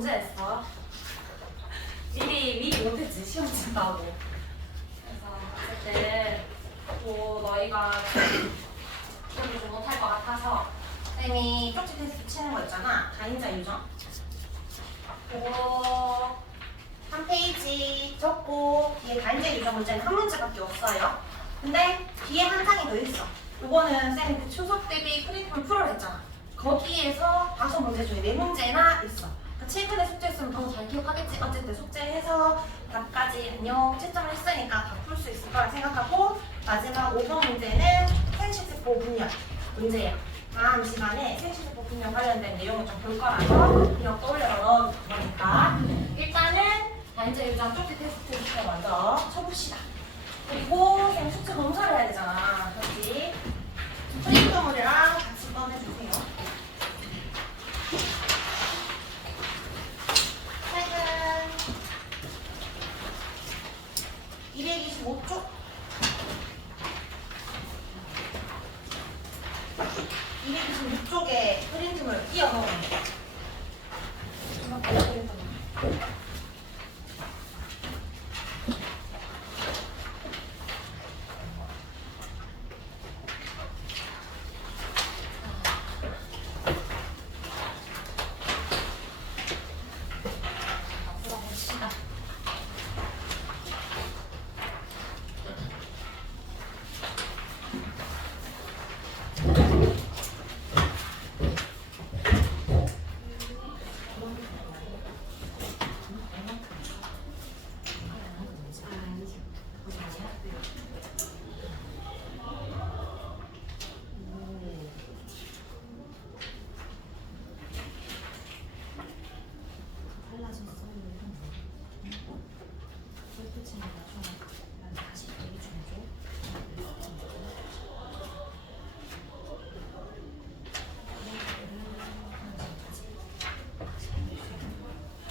언제 했어? 미리 못했지, 시험 친다고. 그래서 어쨌든 뭐 너희가 기억이 좀 못할 것 같아서 쌤이 쪽지 테스트 치는 거 있잖아. 다인자 유정. 그거 한 페이지 적고 뒤에 다인자 유정 문제는 한 문제밖에 없어요. 근데 뒤에 한 장이 더 있어. 이거는 쌤이 그 추석 대비 프린트물 풀어라 했잖아. 거기에서 5문제 중에 4문제나 있어. 그러니까 최근에 숙제했으면 더 잘 기억하겠지. 어쨌든 숙제해서 답까지 안녕 채점을 했으니까 다 풀 수 있을 거라 생각하고 마지막 5번 문제는 생식세포 분열 문제야. 다음 시간에 생식세포 분열 관련된 내용을 좀 볼 거라서 기억 떠올려 넣은 거니까 일단은 다인자 유전 쪽지 테스트부터 먼저 쳐봅시다. 그리고 쌤 숙제 검사를 해야 되잖아. 그렇지? 프린트물이랑 같이 꺼내주세요. 책은 225쪽 226쪽에 프린트물 끼워 넣으면 돼.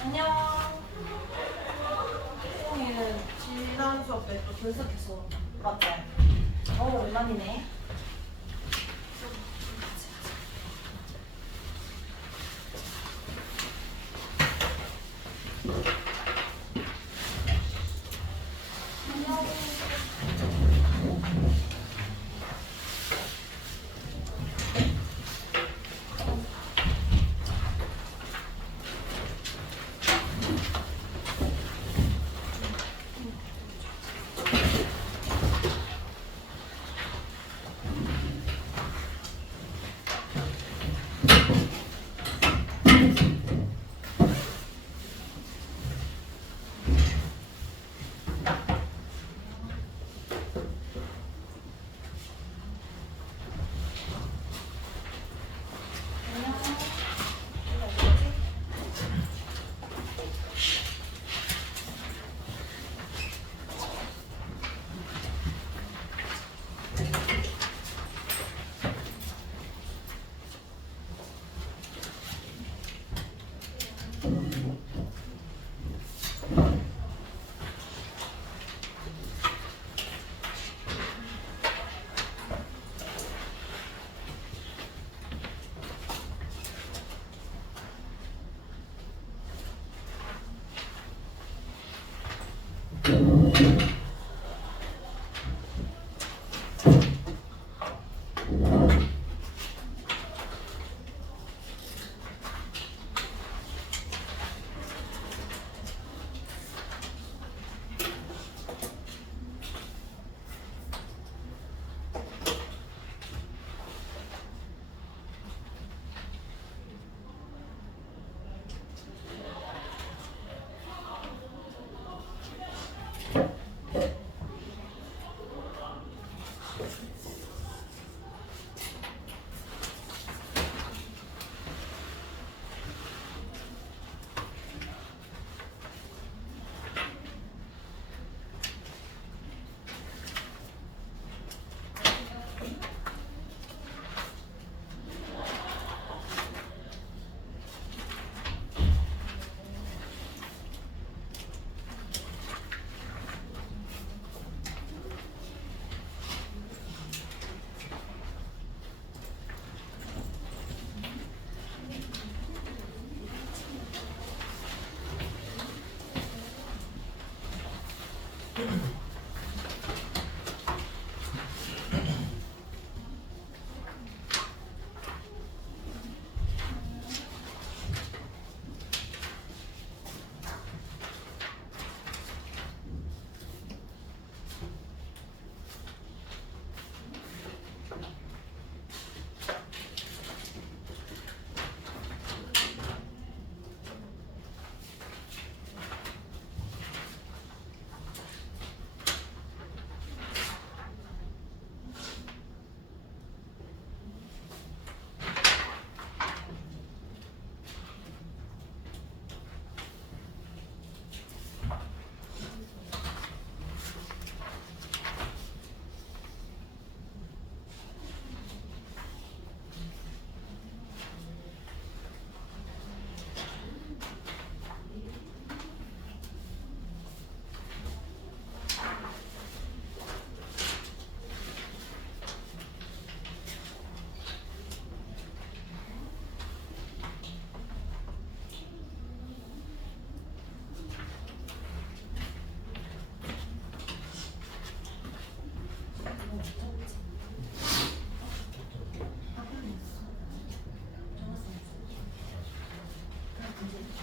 안녕. 수영이는 지난 수업 때 또 결석해서 맞지? 오랜만이네. 그림.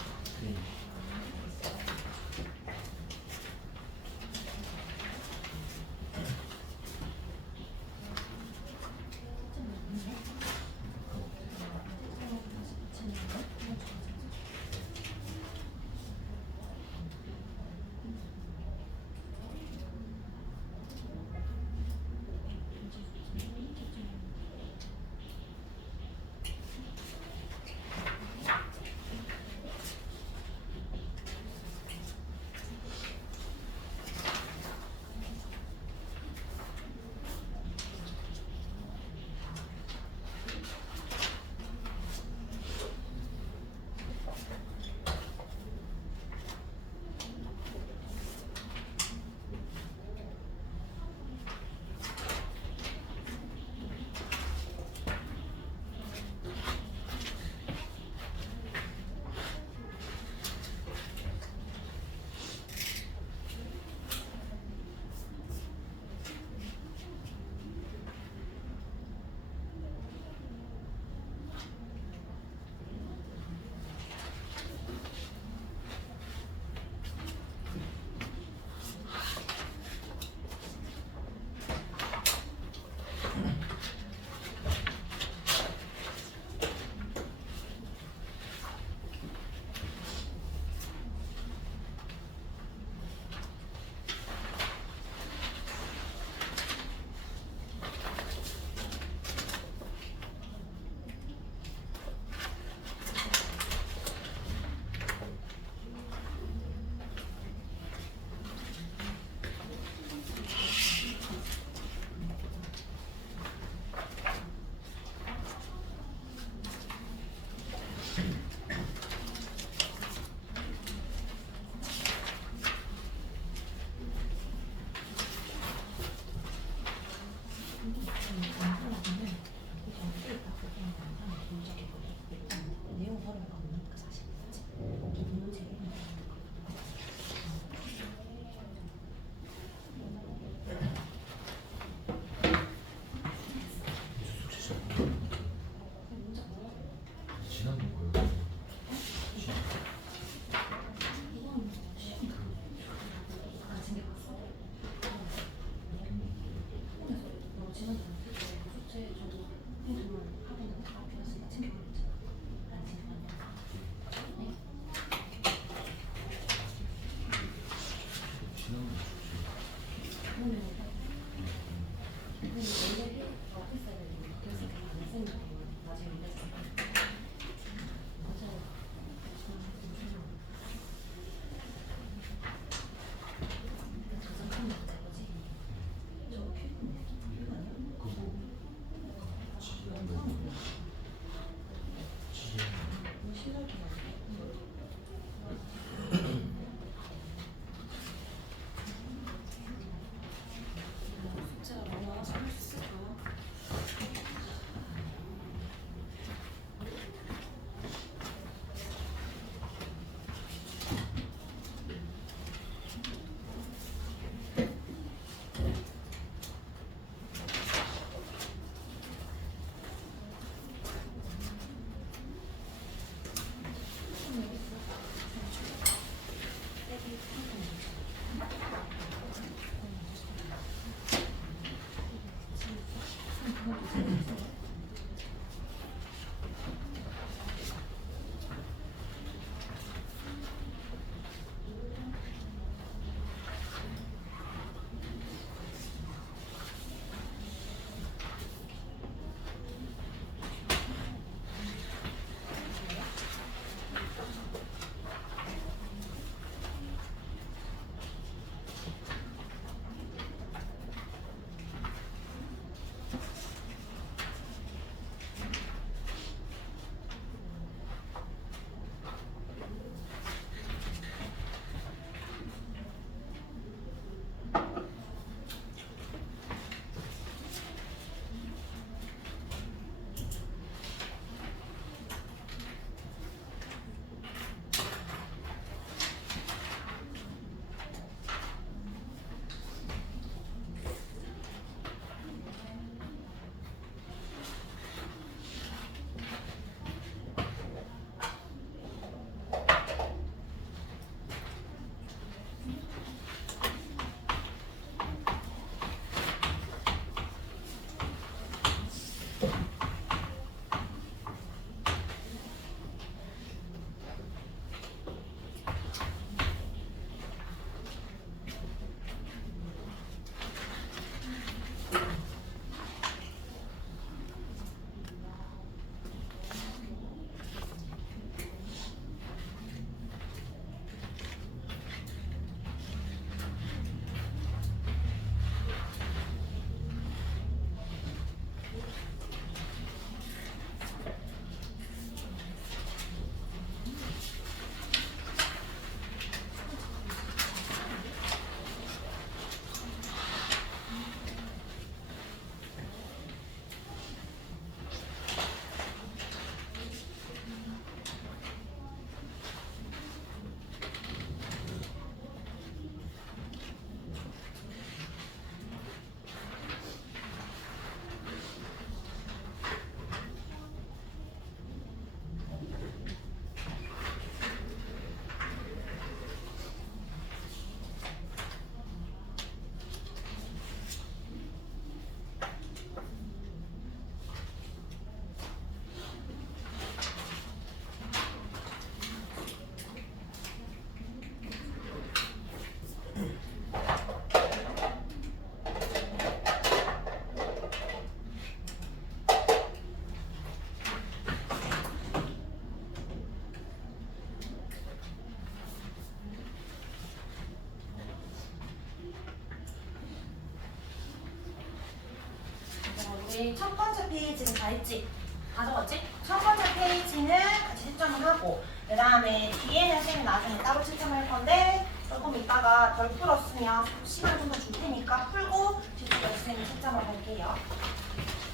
우리 첫 번째 페이지는 다 했지? 다 적었지? 첫 번째 페이지는 같이 채점을 하고 그 다음에 뒤에는 쌤이 나중에 따로 채점할 건데 조금 이따가 덜 풀었으면 시간 좀 더 줄 테니까 풀고 뒤쪽에 쌤이 채점을 할게요.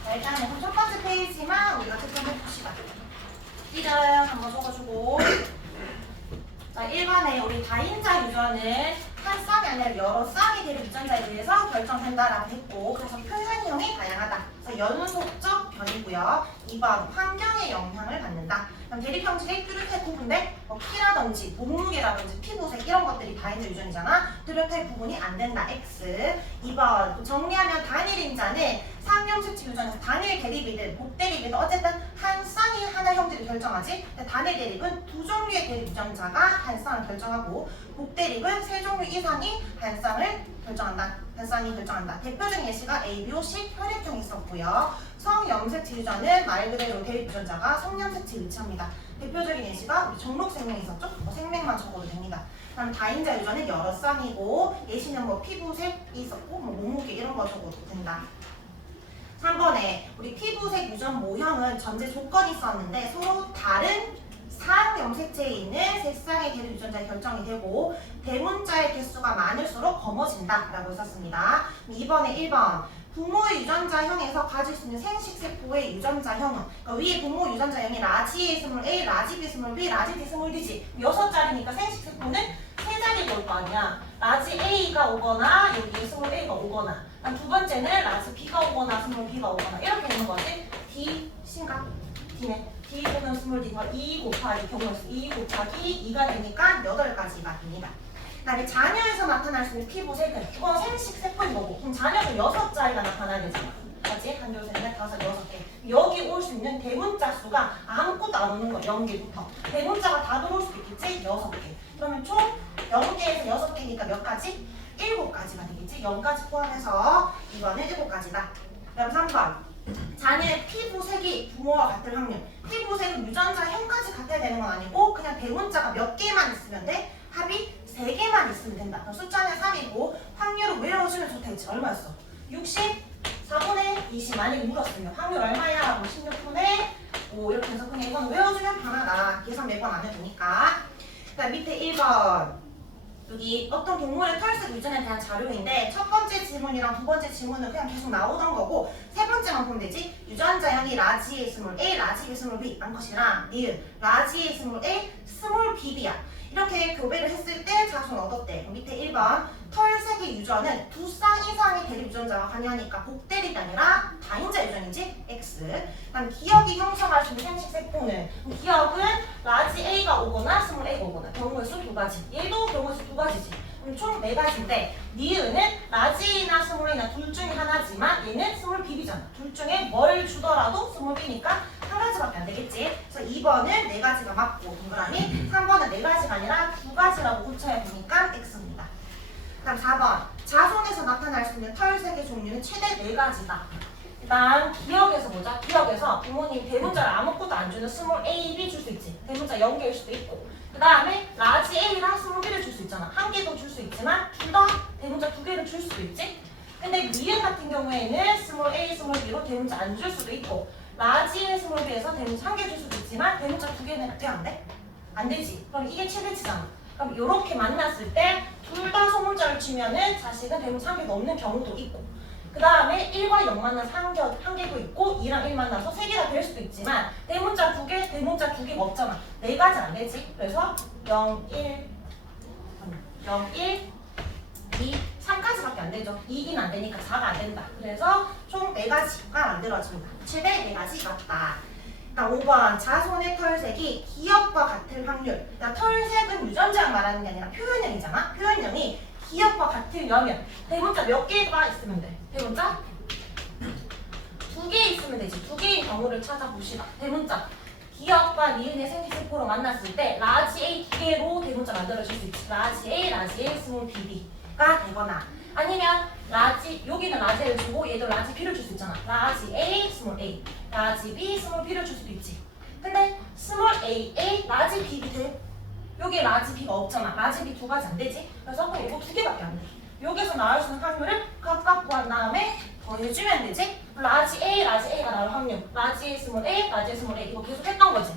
자, 일단은 그럼 첫 번째 페이지만 우리가 채점해 봅시다. 이름 한번 적어주고 자, 1번에 우리 다인자 유전은 한 쌍이 아니라 여러 쌍이 되는 유전자에 대해서 결정된다라고 했고 그래서 표현형이 다양하다. 그래서 연속적 변이고요. 2번 환경의 영향을 받는다. 그럼 대립형질이 뚜렷할 부분인데 키라든지 몸무게라든지 피부색 이런 것들이 다인자 유전이잖아. 뚜렷할 부분이 안 된다. X. 2번 정리하면 단일인자는 상염색체 유전에서 단일 대립이든 복대립이든 어쨌든 한 쌍이 하나 형질을 결정하지. 단일 대립은 두 종류의 대립 유전자가 한 쌍을 결정하고 복대립은 세 종류 이상이 한 쌍을 결정한다. 한 쌍이 결정한다. 대표적인 예시가 ABO식 혈액형이 있었고요. 성염색체 유전은 말 그대로 대립 유전자가 성염색체 일치합니다. 대표적인 예시가 우리 정록생명 있었죠? 생명만 적어도 됩니다. 그다음 다인자 유전은 여러 쌍이고 예시는 뭐 피부색이 있었고 뭐 몸무게 이런 거 적어도 된다. 3번에 우리 피부색 유전 모형은 전제 조건이 있었는데 서로 다른 상염색체에 있는 세 쌍의 대립 유전자에 결정이 되고 대문자의 개수가 많을수록 검어진다 라고 했었습니다. 2번에 1번 부모의 유전자형에서 가질 수 있는 생식세포의 유전자형은 그러니까 위에 부모 유전자형이 라지 A 스몰 A, 라지 B 스몰 B, 라지 D 스몰 D지 6자리니까 생식세포는 3자리가 올 거 아니야. 라지 A가 오거나 여기 스몰 A가 오거나 두 번째는 라지 B가 오거나 스몰 B가 오거나 이렇게 되는 거지. D, C인가? D네. D 또는 스몰 D가 2 곱하기 경우에서 2 곱하기 2가 되니까 8가지가 됩니다. 그 다음에 자녀에서 나타날 수 있는 피부색은 이건 생식세포인 거고 그럼 자녀는 6자리가 나타나야 되잖아. 맞지? 한, 둘, 셋, 넷, 다섯, 6개. 여기 올 수 있는 대문자 수가 아무것도 안 오는 거야. 0개부터. 대문자가 다 들어올 수도 있겠지? 6개. 그러면 총 0개에서 6개니까 몇 가지? 7가지가 되겠지? 0까지 포함해서 이거는 7가지다. 그럼 3번. 자녀의 피부색이 부모와 같을 확률. 피부색은 유전자형까지 같아야 되는 건 아니고 그냥 대문자가 몇 개만 있으면 돼. 합이 3개만 있으면 된다. 그럼 숫자는 3이고 확률을 외워주면 좋다 했지. 얼마였어? 64분의 20. 만약에 물었으면 확률 얼마야? 뭐 16분의 5 이렇게 해서 그냥 이건 외워주면 편하다. 계산 매번 안 해보니까. 그 다음 밑에 1번. 여기 어떤 동물의 털색 유전에 대한 자료인데 첫 번째 질문이랑 두 번째 질문은 그냥 계속 나오던 거고 세 번째만 보면 되지. 유전자형이 라지 A 스몰 A, 라지 B 스몰 B 한 것이랑 니은 라지 A 스몰 A, 스몰 BB야. 이렇게 교배를 했을 때 자손 얻었대. 밑에 1번 털색의 유전은 두 쌍 이상의 대립 유전자가 관여하니까 복대립이 아니라 다인자 유전이지 X. 그다음 기억이 형성할 수 있는 생식세포는 기억은 라지 A가 오거나 스몰 A가 오거나 경우의 수 2가지. 얘도 경우의 수 2가지지. 그럼 총 4가지인데 니은은 라지 A나 스몰 A나 둘 중에 하나지만 얘는 스몰 B잖아. 둘 중에 뭘 주더라도 스몰 B니까 한 가지밖에 안 되겠지. 그래서 2번은 4가지가 맞고 동그라미 3번은 4가지가 아니라 2가지라고 고쳐야 되니까 X입니다. 그 다음 4번 자손에서 나타날 수 있는 털색의 종류는 최대 4가지다. 일단 기억에서 보자. 기억에서 부모님 대문자를 아무것도 안 주는 스몰 A, B 줄 수 있지. 대문자 0개일 수도 있고 그 다음에 라지 A랑 스몰 B를 줄 수 있잖아. 한 개도 줄 수 있지만 둘 다 대문자 2개를 줄 수도 있지. 근데 미음 같은 경우에는 스몰 A, 스몰 B로 대문자 안 줄 수도 있고 라지 A, 스몰 B에서 대문자 1개 줄 수도 있지만 대문자 2개는 돼? 안 돼? 안 되지. 그럼 이게 최대치잖아. 그럼 이렇게 만났을 때 둘 다 소문자를 치면은 자식은 대문자 1개가 없는 경우도 있고 그 다음에 1과 0 만나서 한 개도 있고 2랑 1 만나서 3개가 될 수도 있지만 대문자 2개, 대문자 2개가 없잖아. 4가지 안 되지. 그래서 0, 1, 2, 3까지밖에 안 되죠. 2는 안 되니까 4가 안 된다. 그래서 총 4가지가 만들어집니다. 최대 4가지 맞다. 5번 자손의 털색이 기억과 같을 확률. 털색은 유전자를 말하는 게 아니라 표현형이잖아. 표현형이 기억과 같으려면 대문자 몇 개가 있으면 돼? 대문자? 2개 있으면 되지. 2개의 경우를 찾아봅시다. 대문자 기억과 니은의 생식세포로 만났을 때 라지 A 2개로 대문자 만들어줄 수 있지. 라지 A, 스몰 BB가 되거나 아니면 라지 여기는 라지를 주고 얘도 라지 B를 줄 수 있잖아. 라지 A, 스몰 A, 라지 B, 스몰 B를 줄 수도 있지. 근데 스몰 A, 라지 B 돼? 여기에 라지 B가 없잖아. 라지 B 2가지 안 되지? 그래서 이거 2개밖에 안 돼. 여기서 나올 수 있는 확률을 각각 구한 다음에 더해주면 되지? 라지 A가 나올 확률, 라지 A, 스몰 A, 라지 A, 스몰 A 이거 계속 했던 거지?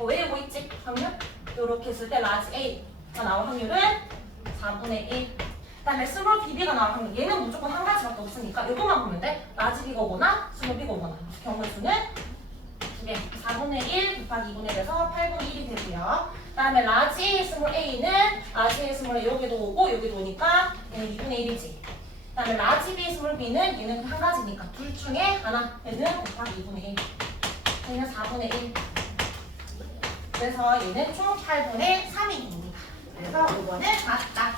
외우고 있지? 확률? 이렇게 했을 때 라지 A가 나올 확률은 4분의 1. 그다음에 스몰 BB가 나올 확률, 얘는 무조건 한 가지밖에 없으니까 이것만 보면 돼. 라지 B거거나 스몰 B거거나 경우의 수는 2개, 4분의 1 곱하기 2분의 1에서 8분의 1이 되고요. 그다음에 라지 A, 스몰 A는 라지 A, 스몰 A 여기도 오고 여기도 오니까 얘는 2분의 1이지. 그다음에 라지 B, 스몰 B는 얘는 한 가지니까 둘 중에 하나, 얘는 곱하기 2분의 1, 얘는 4분의 1. 그래서 얘는 총 8분의 3이 됩니다. 그래서 이거는 맞다.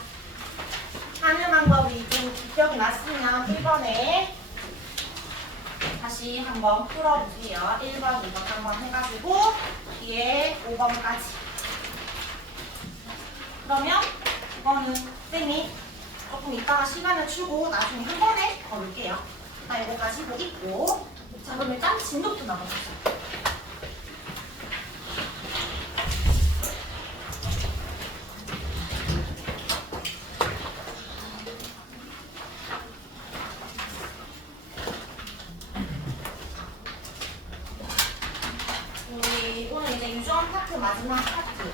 하는 방법이 좀 기억이 났으면 1번에 다시 한번 풀어주세요. 1번, 2번 한번 해가지고 뒤에 5번까지. 그러면 이거는 쌤이 조금 이따가 시간을 주고 나중에 한 번에 걸을게요. 나 이거 가지고 있고. 자, 그럼 일단 진도부터 나가보자. 우리 오늘 이제 유전 파트 마지막 파트.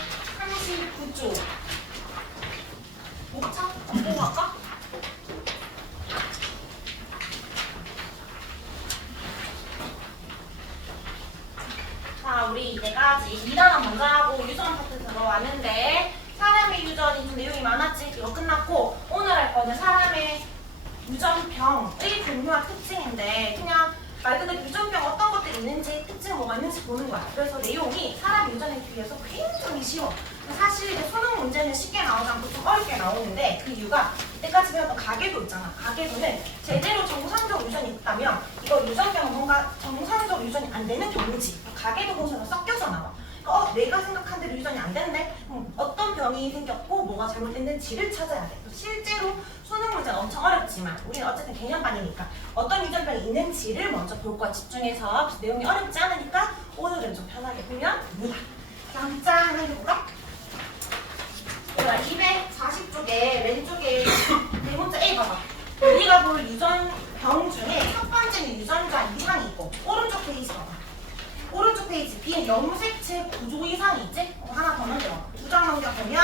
(239조) 목차? 보고 갈까? 자, 우리 이제까지 2단원 먼저 하고 유전 파트 들어왔는데 사람의 유전이 좀 내용이 많았지? 이거 끝났고 오늘 할 거는 사람의 유전병의 종류와 특징인데 그냥 말 그대로 유전병 어떤 것들이 있는지 특징 뭐가 있는지 보는 거야. 그래서 내용이 사람 유전에 비해서 굉장히 쉬워. 사실 이제 수능 문제는 쉽게 나오지 않고 좀 어렵게 나오는데 그 이유가 이때까지 배웠던 가계도 있잖아. 가계도는 제대로 정상적 유전이 있다면 이거 유전병은 뭔가 정상적 유전이 안 되는 경우지. 가계도 공식으로 섞여서 나와. 내가 생각한 대로 유전이 안 되는데 어떤 병이 생겼고 뭐가 잘못됐는지를 찾아야 돼. 실제로 수능 문제는 엄청 어렵지만 우리는 어쨌든 개념반이니까 어떤 유전병이 있는지를 먼저 볼 거야. 집중해서 내용이 어렵지 않으니까 오늘은 좀 편하게 보면 무다. 짠짠 해볼까? 240쪽에 왼쪽에 대문자 A 봐봐. 우리가 볼 유전병 중에 첫 번째는 유전자 이상이 있고 오른쪽 페이지 봐봐. 오른쪽 페이지 B에 염색체 구조 이상이 있지? 하나 더 넘겨. 2장 넘겨보면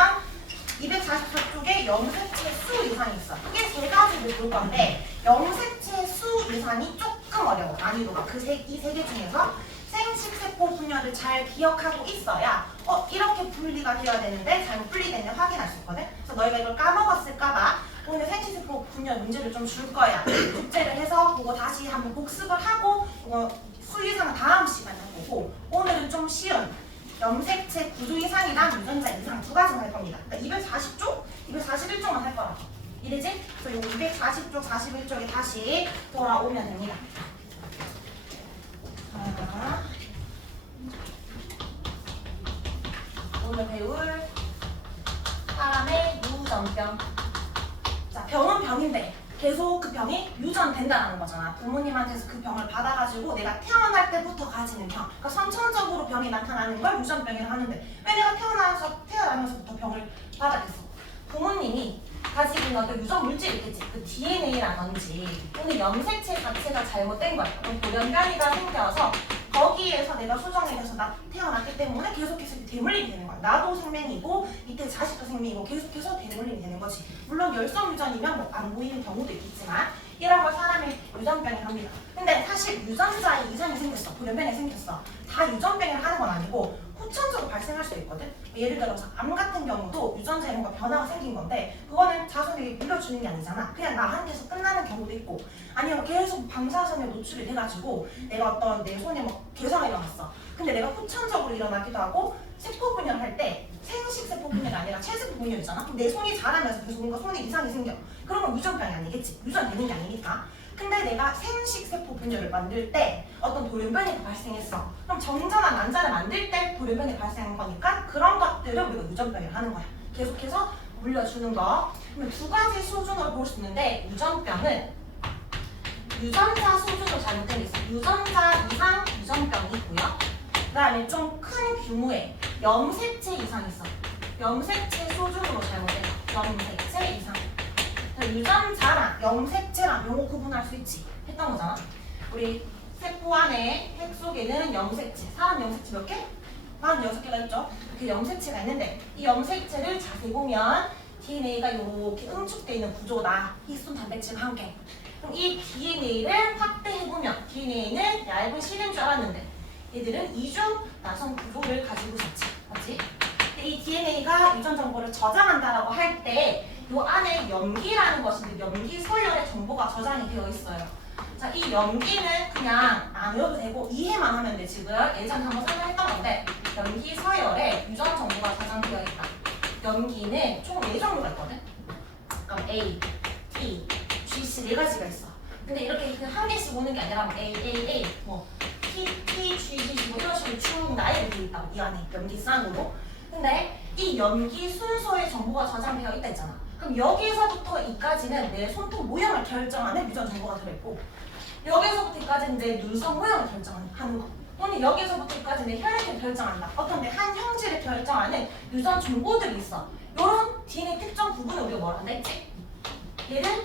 244쪽에 염색체 수 이상이 있어. 크게 세 가지를 볼 건데 염색체 수 이상이 조금 어려워. 난이도가 이 세 개 중에서 생식세포 분열을 잘 기억하고 있어야 이렇게 분리가 되어야 되는데 잘못 분리되는 확인할 수 있거든. 그래서 너희가 이걸 까먹었을까봐 오늘 생식세포 분열 문제를 좀 줄 거야. 숙제를 해서 그거 다시 한번 복습을 하고 이거 수 이상은 다음 시간에 보고 오늘은 좀 쉬운 염색체 구조 이상이랑 유전자 이상 두 가지만 할 겁니다. 그러니까 240쪽, 241쪽만 할 거라고. 이래지? 그래서 이거 240쪽, 41쪽에 다시 돌아오면 됩니다. 자, 오늘 배울 사람의 유전병. 자, 병은 병인데 계속 그 병이 유전된다는 거잖아. 부모님한테서 그 병을 받아가지고 내가 태어날 때부터 가지는 병. 그러니까 선천적으로 병이 나타나는 걸 유전병이라고 하는데 왜 내가 태어나면서부터 병을 받았겠어? 부모님이 가지고 있는 어떤 유전 물질이 있겠지. 그 DNA라든지 또는 염색체 자체가 잘못된 거야. 그럼 돌연변이가 생겨서 거기에서 내가 수정이 돼서 나 태어났기 때문에 계속해서 대물림이 되는 거야. 나도 생명이고 밑에 자식도 생명이고 계속해서 대물림이 되는 거지. 물론 열성 유전이면 뭐 안 보이는 경우도 있겠지만 이런 걸 사람의 유전병이라고 합니다. 근데 사실 유전자에 이상이 생겼어. 돌연변이 생겼어. 다 유전병을 하는 건 아니고 후천적으로 발생할 수도 있거든. 예를 들어서 암 같은 경우도 유전자에 뭔가 변화가 생긴 건데 그거는 자손에게 물려주는 게 아니잖아. 그냥 나한테서 끝나는 경우도 있고 아니면 계속 방사선에 노출이 돼가지고 내가 어떤 내 손에 뭐 괴사가 일어났어. 근데 내가 후천적으로 일어나기도 하고 세포 분열을 할 때 생식세포 분열이 아니라 체세포 분열이잖아. 그럼 내 손이 자라면서 계속 뭔가 손에 이상이 생겨. 그런 건 유전병이 아니겠지. 유전되는 게 아니니까. 근데 내가 생식세포 분열을 만들 때 어떤 돌연변이가 발생했어. 그럼 정자나 난자를 만들 때 돌연변이 발생한 거니까 그런 것들을 우리가 유전병이라고 하는 거야. 계속해서 물려주는 거. 그러면 두 가지 수준으로 볼 수 있는데 유전병은 유전자 수준으로 잘못된 게 있어. 유전자 이상 유전병이 있고요. 다음에 좀 큰 규모의 염색체 이상 있어. 염색체 소중으로 잘못된 염색체 이상. 유전자랑 염색체랑 요거 구분할 수 있지 했던 거잖아. 우리 세포 안에 핵 속에는 염색체, 사람 염색체 몇 개? 46개가 있죠. 그 염색체가 있는데 이 염색체를 자세히 보면 DNA가 이렇게 응축되어 있는 구조다. 히스톤 단백질과 함께. 그럼 이 DNA를 확대해보면 DNA는 얇은 실인 줄 알았는데 얘들은 이중 나선 구조를 가지고 있었지. 맞지? 근데 이 DNA가 유전 정보를 저장한다라고 할 때 이 안에 염기라는 것인데 염기 서열의 정보가 저장이 되어 있어요. 자, 이 염기는 그냥 안 외워도 되고 이해만 하면 돼. 지금 예전에 한번 설명했던 건데 염기 서열에 유전 정보가 저장되어 있다. 염기는 총 4종류가 있거든. 그럼 A, T, G, C 4가지가 있어. 근데 이렇게 한 개씩 오는 게 아니라 뭐 A, A, A, 뭐 T, T, G, G 뭐 이런 식으로 쭉 나열이 되어 있다고 이 안에 염기 쌍으로. 근데 이 염기 순서의 정보가 저장되어 있다 했잖아. 그럼 여기서부터 이까지는 내 손톱 모양을 결정하는 유전 정보가 들어있고 여기서부터 이까지는 내 눈썹 모양을 결정하는 거. 또는 여기서부터 이까지는 내 혈액을 결정한다. 어떤 내 한 형질을 결정하는 유전 정보들이 있어. 이런 DNA 특정 부분을 우리가 뭐라 했지? 얘는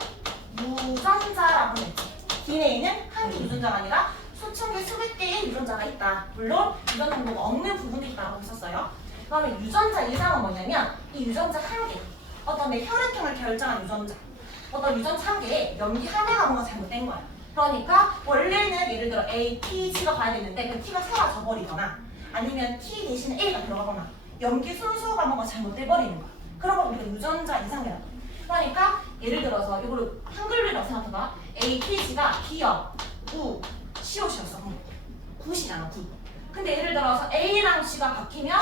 유전자라고 했지. DNA는 한 개 유전자가 아니라 수천 개, 수백 개의 유전자가 있다. 물론 유전 정보가 없는 부분도 있다고 했었어요. 그러면 유전자 이상은 뭐냐면 이 유전자 한 개, 어떤 내 혈액형을 결정한 유전자, 어떤 유전자 한 개에 염기 하나가 뭔가 잘못된 거야. 그러니까 원래는 예를 들어 A, T, G가 가야 되는데 그 T가 사라져 버리거나 아니면 T 대신에 A가 들어가거나 염기 순서가 뭔가 잘못돼 버리는 거야. 그런 걸 우리가 유전자 이상이라고 해. 그러니까 예를 들어서 이거를 한글로라고 생각해봐. A, T, G가 기역, 우, 시옷이었어. 굿이잖아, 굿. 근데 예를 들어서 A랑 G가 바뀌면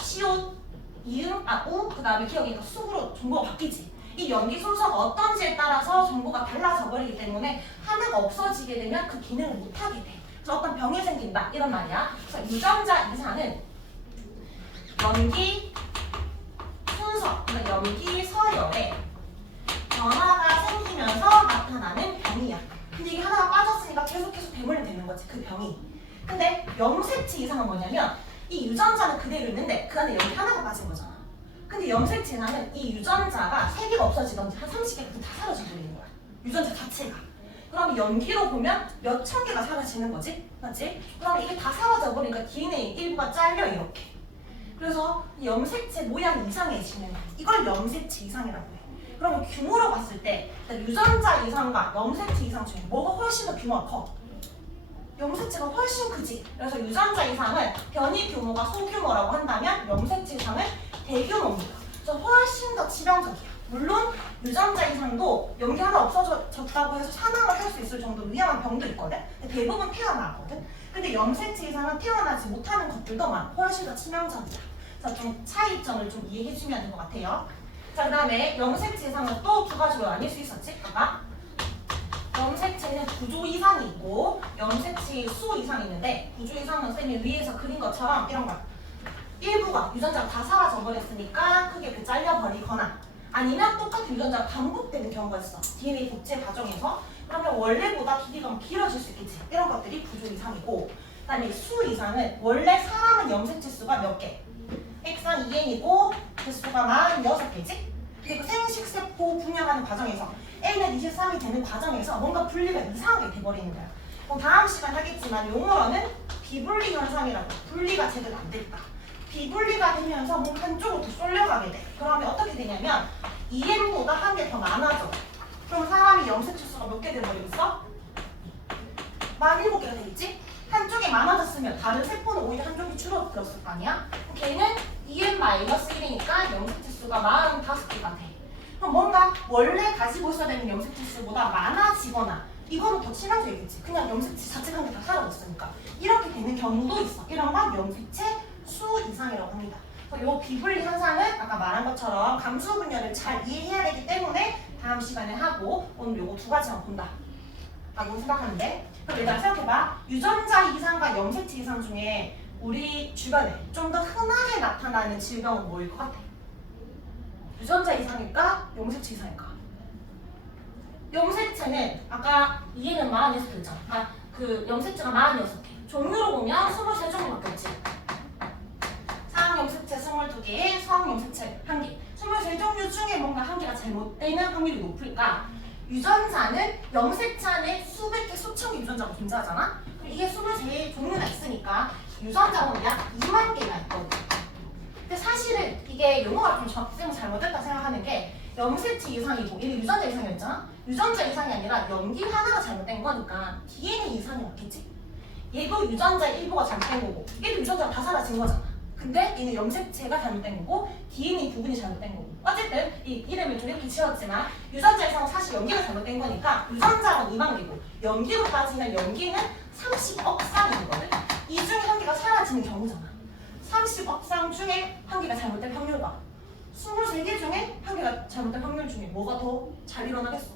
시옷, 이응, 우, 그 다음에 기억이 수으로 정보가 바뀌지. 이 염기 순서가 어떤지에 따라서 정보가 달라져 버리기 때문에 하나가 없어지게 되면 그 기능을 못하게 돼. 그래서 어떤 병이 생긴다 이런 말이야. 그래서 유전자 이상은 염기 순서, 그러니까 염기 서열에 변화가 생기면서 나타나는 병이야. 근데 이게 하나가 빠졌으니까 계속 되물면 되는 거지, 그 병이. 근데 염색체 이상은 뭐냐면 이 유전자는 그대로 있는데 그 안에 염기 하나가 빠진 거잖아. 근데 염색체 이상은 이 유전자가 3개가 없어지던지 한 30개가 다 사라져 버리는 거야. 유전자 자체가. 그럼 염기로 보면 몇 천 개가 사라지는 거지? 맞지? 그럼 이게 다 사라져 버리니까 DNA 일부가 잘려 이렇게. 그래서 이 염색체 모양이 이상해지는 거야. 이걸 염색체 이상이라고 해. 그러면 규모로 봤을 때 유전자 이상과 염색체 이상 중에 뭐가 훨씬 더 규모가 커? 염색체가 훨씬 크지. 그래서 유전자 이상은 변이 규모가 소규모라고 한다면 염색체 이상은 대규모입니다. 그래서 훨씬 더 치명적이야. 물론 유전자 이상도 염기 하나 없어졌다고 해서 사망을 할 수 있을 정도로 위험한 병도 있거든. 근데 대부분 태어나거든. 근데 염색체 이상은 태어나지 못하는 것들도 많고 훨씬 더 치명적이야. 그래서 좀 차이점을 좀 이해해주면 될 것 같아요. 자, 그 다음에 염색체 이상은 또 2가지로 나뉠 수 있었지? 아까 염색체는 구조 이상이 있고 염색체의 수 이상이 있는데 구조 이상은 쌤이 위에서 그린 것처럼 이런 거야. 일부가 유전자가 다 사라져 버렸으니까 크게 잘려버리거나 아니면 똑같은 유전자가 반복되는 경우가 있어. DNA 복제 과정에서. 그러면 원래보다 길이가 길어질 수 있겠지. 이런 것들이 구조 이상이고 그 다음에 수 이상은 원래 사람은 염색체 수가 몇 개? X랑 2N이고 개수가 46개지? 근데 그 생식세포 분열하는 과정에서 N은 23이 되는 과정에서 뭔가 분리가 이상하게 돼버리는 거야. 그럼 다음 시간 하겠지만 용어로는 비분리 현상이라고. 분리가 제대로 안 됐다. 비분리가 되면서 뭔가 한쪽으로 더 쏠려가게 돼. 그러면 어떻게 되냐면 2N보다 한 개 더 많아져. 그럼 사람이 염색체 수가 몇 개 돼버리겠어? 47개가 되겠지? 한쪽이 많아졌으면 다른 세포는 오히려 한쪽이 줄어들었을 거 아니야? 걔는 2N-1이니까 염색체 수가 45개가 돼. 그럼 뭔가 원래 가지고 있어야 되는 염색체 수보다 많아지거나 이거는 더 치명적이겠지. 그냥 염색체 자체가 다 사라졌으니까. 이렇게 되는 경우도 있어. 이런 건 염색체 수 이상이라고 합니다. 이 비분리 현상은 아까 말한 것처럼 감수 분열을 잘 이해해야 되기 때문에 다음 시간에 하고 오늘 요거 2가지만 본다 라고 생각하는데, 그럼 일단 생각해봐. 유전자 이상과 염색체 이상 중에 우리 주변에 좀 더 흔하게 나타나는 질병은 뭐일 것 같아? 유전자 이상일까? 염색체 이상일까? 염색체는 아까 이해는 46개 있잖아. 그 염색체가 46개. 종류로 보면 23종류밖에 없지. 사항용 색채 22개, 수학용 색채 1개. 23종류 중에 뭔가 한 개가 잘못되는 확률이 높을까? 유전자는 염색체 안에 수백 개, 수천 개 유전자가 존재하잖아? 그럼 이게 23종류나 있으니까 유전자는 약 2만 개가 있거든. 근데 사실은 이게 용어가 좀 잘못됐다 생각하는 게 염색체 이상이고 얘는 유전자 이상이었잖아? 유전자 이상이 아니라 염기 하나가 잘못된 거니까 DNA 이상이 맞겠지? 얘도 유전자 일부가 잘못된 거고 얘도 유전자가 다 사라진 거잖아. 근데 얘는 염색체가 잘못된 거고 DNA 부분이 잘못된 거고 어쨌든 이 이름을 좀 이렇게 지었지만 유전자 이상은 사실 염기가 잘못된 거니까 유전자는 2만 개고 염기로 따지면 염기는 30억 쌍이거든. 이 중에 한 개가 사라지는 경우잖아. 30억 쌍 중에 한 개가 잘못된 확률과 23개 중에 한 개가 잘못된 확률 중에 뭐가 더 잘 일어나겠어?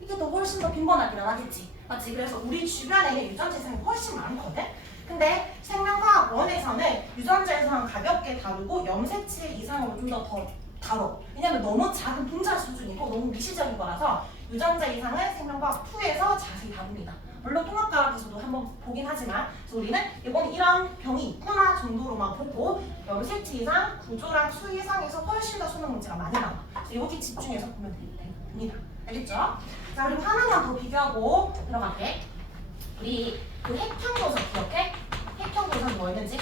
이게 더 훨씬 더 빈번하게 일어나겠지. 맞지? 그래서 우리 주변에는 유전자 이상이 훨씬 많거든? 근데 생명과학 1에서는 유전자 이상은 가볍게 다루고 염색체 이상으로 좀 더 다뤄. 왜냐면 너무 작은 분자 수준이고 너무 미시적인 거라서 유전자 이상은 생명과학 2에서 자세히 다룹니다. 물론 통합과학에서도 한번 보긴 하지만 그래서 우리는 이번 이런 병이 있구나 정도로만 보고 염색체 이상, 구조랑 수 이상에서 훨씬 더 수능 문제가 많이 나와. 그래서 여기 집중해서 보면 됩니다. 알겠죠? 자, 그리고 하나만 더 비교하고 들어갈게. 우리 그 핵형도석 기억해? 핵형도석이 뭐였는지?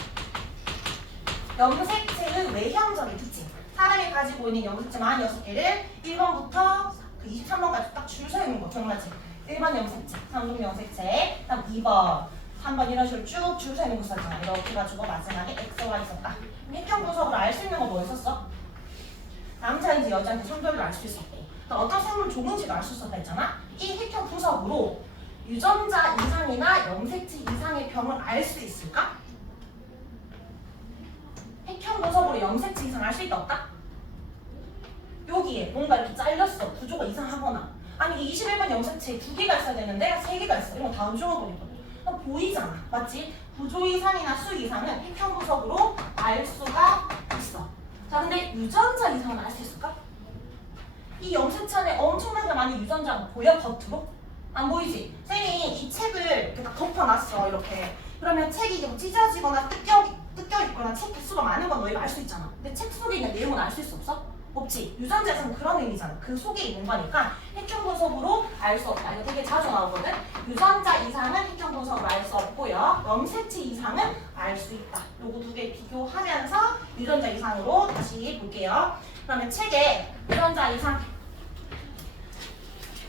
염색체의 외형적인 특징. 사람이 가지고 있는 염색체 46개를 1번부터 그 23번까지 딱 줄 서 있는 거 기억나지? 1번 염색체, 3종 염색체, 다음 2번, 3번 이런 식으로 쭉 줄 서 있는 거 썼잖아. 이렇게 가지고 마지막에 X가 있었다. 핵형도석으로 알 수 있는 거 뭐 있었어? 남자인지 여자인지 성별을 알 수 있었고 어떤 생물 종인지도 알 수 있었다 했잖아? 이 핵형도석으로 유전자 이상이나 염색체 이상의 병을 알 수 있을까? 핵형도석으로 염색체 이상 알 수 있다 없다? 여기에 뭔가 이렇게 잘렸어. 구조가 이상하거나 아니 21번 염색체에 2개가 있어야 되는데 3개가 있어. 이런 거 다음 주어버리거든. 보이잖아. 맞지? 구조 이상이나 수 이상은 핵형도석으로 알 수가 있어. 자, 근데 유전자 이상은 알 수 있을까? 이 염색체 안에 엄청나게 많은 유전자가 보여? 겉으로? 안 보이지? 쌤이 이 책을 이렇게 딱 덮어놨어. 이렇게. 그러면 책이 좀 찢어지거나 뜯겨 있거나 책 개수가 많은 건 너희가 알 수 있잖아. 근데 책 속에 있는 내용은 알 수 있어 없어? 없지. 유전자에서는 그런 의미잖아. 그 속에 있는 거니까 핵형도석으로 알 수 없다. 이거 되게 자주 나오거든. 유전자 이상은 핵형도석으로 알 수 없고요. 염색체 이상은 알 수 있다. 요거 두 개 비교하면서 유전자 이상으로 다시 볼게요. 그러면 책에 유전자 이상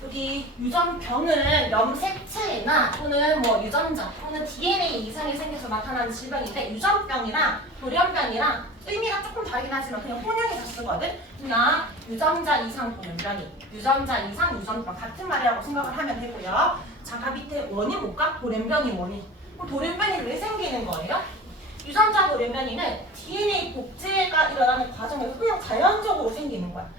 여기 유전병은 염색체나 또는 뭐 유전자 또는 DNA 이상이 생겨서 나타나는 질병인데 유전병이랑 돌연변이랑 의미가 조금 다르긴 하지만 그냥 혼용해서 쓰거든. 그냥 유전자 이상 돌연변이, 유전자 이상 유전병 같은 말이라고 생각을 하면 되고요. 자, 밑에 원인 볼까? 돌연변이 원인. 그럼 돌연변이 왜 생기는 거예요? 유전자 돌연변이는 DNA 복제가 일어나는 과정에서 그냥 자연적으로 생기는 거야.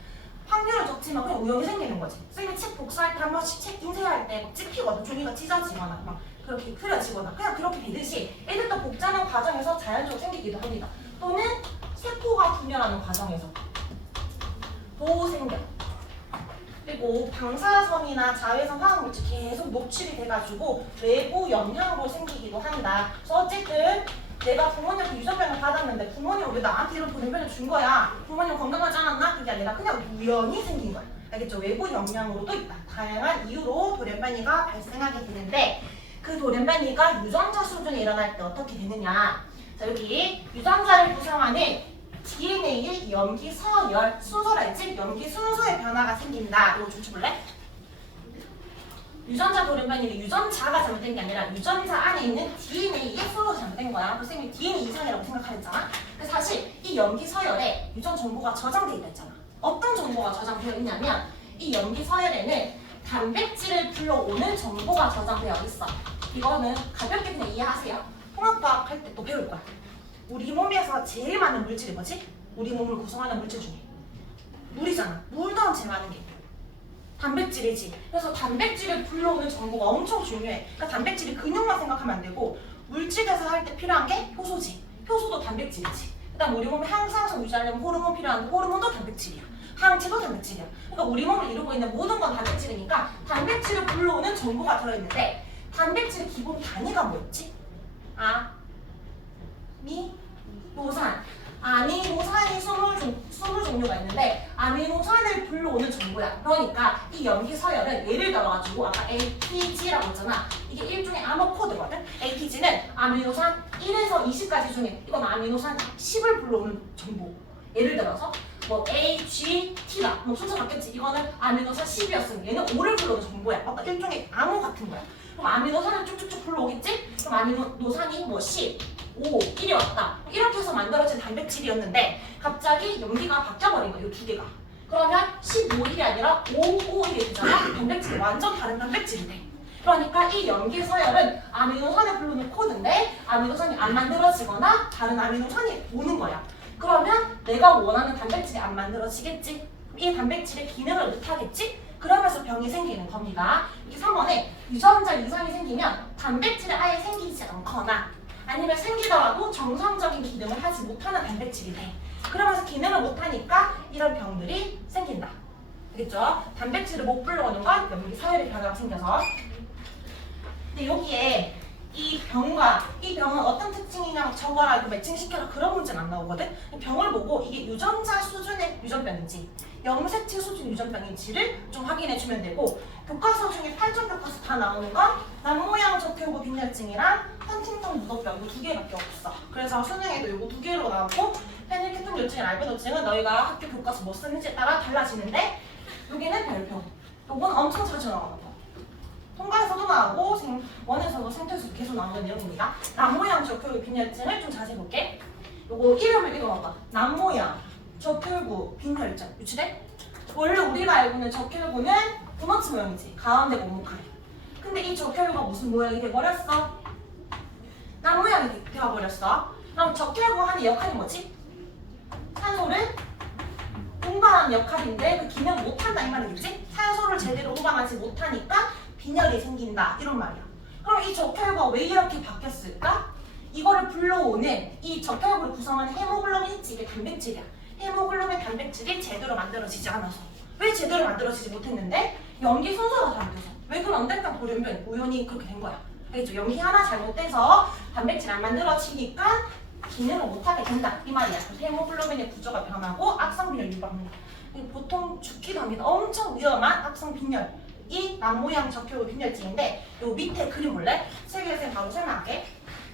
확률은 적지만 그냥 우연히 생기는 거지. 선생님이 책 복사할 때 한 번씩 책 인쇄할 때 막 찍히거든. 종이가 찢어지거나 막 그렇게 흐려지거나 그냥 그렇게 되듯이 애들도 복제하는 과정에서 자연적으로 생기기도 합니다. 또는 세포가 분열하는 과정에서 도 생겨. 그리고 방사선이나 자외선 화학물질 계속 노출이 돼가지고 외부 영향으로 생기기도 한다. 그래서 어쨌든 내가 부모님한테 유전병을 받았는데 부모님은 왜 나한테 이런 돌연변을 준 거야? 부모님 건강하지 않았나? 그게 아니라 그냥 우연히 생긴 거야. 알겠죠? 외부 영향으로도 있다. 다양한 이유로 돌연변이가 발생하게 되는데 그 돌연변이가 유전자 수준에 일어날 때 어떻게 되느냐? 자, 여기 유전자를 구성하는 DNA의 염기 서열 순서랄지 염기 순서의 변화가 생긴다. 이거 좀 쳐볼래? 유전자 돌연변이는 유전자가 잘못된 게 아니라 유전자 안에 있는 DNA의 순서가 잘못된 거야. 그래서 쌤이 DNA 이상이라고 생각하랬잖아. 근데 사실 이 염기 서열에 유전 정보가 저장돼 있다 했잖아. 어떤 정보가 저장되어 있냐면 이 염기 서열에는 단백질을 불러오는 정보가 저장되어 있어. 이거는 가볍게 그냥 이해하세요. 통합과학 할 때 또 배울 거야. 우리 몸에서 제일 많은 물질이 뭐지? 우리 몸을 구성하는 물질 중에 물이잖아. 물 다음 제일 많은 게 단백질이지. 그래서 단백질을 불러오는 정보가 엄청 중요해. 그러니까 단백질이 근육만 생각하면 안 되고 물질에서 할 때 필요한 게 효소지. 효소도 단백질이지. 그다음 우리 몸에 항상성 유지하려면 호르몬 필요한데 호르몬도 단백질이야. 항체도 단백질이야. 그러니까 우리 몸을 이루고 있는 모든 건 단백질이니까 단백질을 불러오는 정보가 들어있는데 단백질의 기본 단위가 뭐였지? 아미노산. 아미노산이 20 종류가 있는데 아미노산을 불러오는 정보야. 그러니까 이 염기 서열은 예를 들어가지고 아까 ATG라고 했잖아. 이게 일종의 암호 코드거든. ATG는 아미노산 1에서 20까지 중에 이건 아미노산 10을 불러오는 정보. 예를 들어서 뭐 AGT다. 뭐 순서 바뀌었지. 이거는 아미노산 10이었으면 얘는 5를 불러오는 정보야. 아까 일종의 암호 같은 거야. 그럼 아미노산을 쭉쭉쭉 불러오겠지? 그럼 아미노산이 뭐 10, 5, 1이 왔다. 이렇게 해서 만들어진 단백질이었는데 갑자기 염기가 바뀌어버린 거야. 이 두 개가. 그러면 15, 1이 아니라 5, 5, 1이 되잖아. 단백질이 완전 다른 단백질이 돼. 그러니까 이 염기 서열은 아미노산을 부르는 코드인데 아미노산이 안 만들어지거나 다른 아미노산이 오는 거야. 그러면 내가 원하는 단백질이 안 만들어지겠지? 이 단백질의 기능을 못하겠지? 그러면서 병이 생기는 겁니다. 이렇게 3번에 유전자 이상이 생기면 단백질이 아예 생기지 않거나 아니면 생기더라도 정상적인 기능을 하지 못하는 단백질이 돼. 그러면서 기능을 못하니까 이런 병들이 생긴다. 알겠죠? 단백질을 못 불러오는 건 염기 서열의 변화가 생겨서. 근데 여기에 이 병은 어떤 특징이냐 적어라 이거 매칭시켜라 그런 문제는 안 나오거든. 병을 보고 이게 유전자 수준의 유전병인지 염색체 수준 유전병인지를 좀 확인해주면 되고 교과서 중에 8점 교과서 다 나오는 건 남모양 적혈구 빈혈증이랑 헌팅턴 무도병 이 두 개밖에 없어. 그래서 수능에도 이거 두 개로 나오고 페닐케톤요증이랑 알베도증은 너희가 학교 교과서 뭐 쓰는지에 따라 달라지는데 여기는 별표. 요건 엄청 자주 나오는 거. 통과에서도 나오고 원에서도 생태에서도 계속 나오는 내용입니다. 남모양 적혈구 빈혈증을 좀 자세히 볼게. 요거 이름을 읽어봐봐. 남모양 적혈구 빈혈증 유추돼? 원래 우리가 알고 있는 적혈구는 도너츠 모양이지. 가운데가 오목하게. 근데 이 적혈구가 무슨 모양이 돼버렸어? 남모양이 되어버렸어. 그럼 적혈구 하는 역할이 뭐지? 산소를 운반하는 역할인데 그 기능을 못한다 이 말이겠지? 산소를 제대로 운반하지 못하니까 빈혈이 생긴다 이런 말이야. 그럼 이 적혈구가 왜 이렇게 바뀌었을까? 이거를 불러오는 이 적혈구를 구성하는 헤모글로빈 있지? 이게 단백질이야. 헤모글로빈 단백질이 제대로 만들어지지 않아서. 왜 제대로 만들어지지 못했는데? 염기 순서가 잘못돼서. 왜 그런데? 일단 돌연변이 우연히 그렇게 된 거야. 알겠죠? 염기 하나 잘못돼서 단백질 안 만들어지니까 기능을 못하게 된다 이 말이야. 그래서 헤모글로빈의 구조가 변하고 악성빈혈 유발합니다. 보통 죽기도 합니다. 엄청 위험한 악성빈혈. 이 남모양 적혈구 빈혈증인데 요 밑에 그림 볼래? 세계에서 바로 설명할게.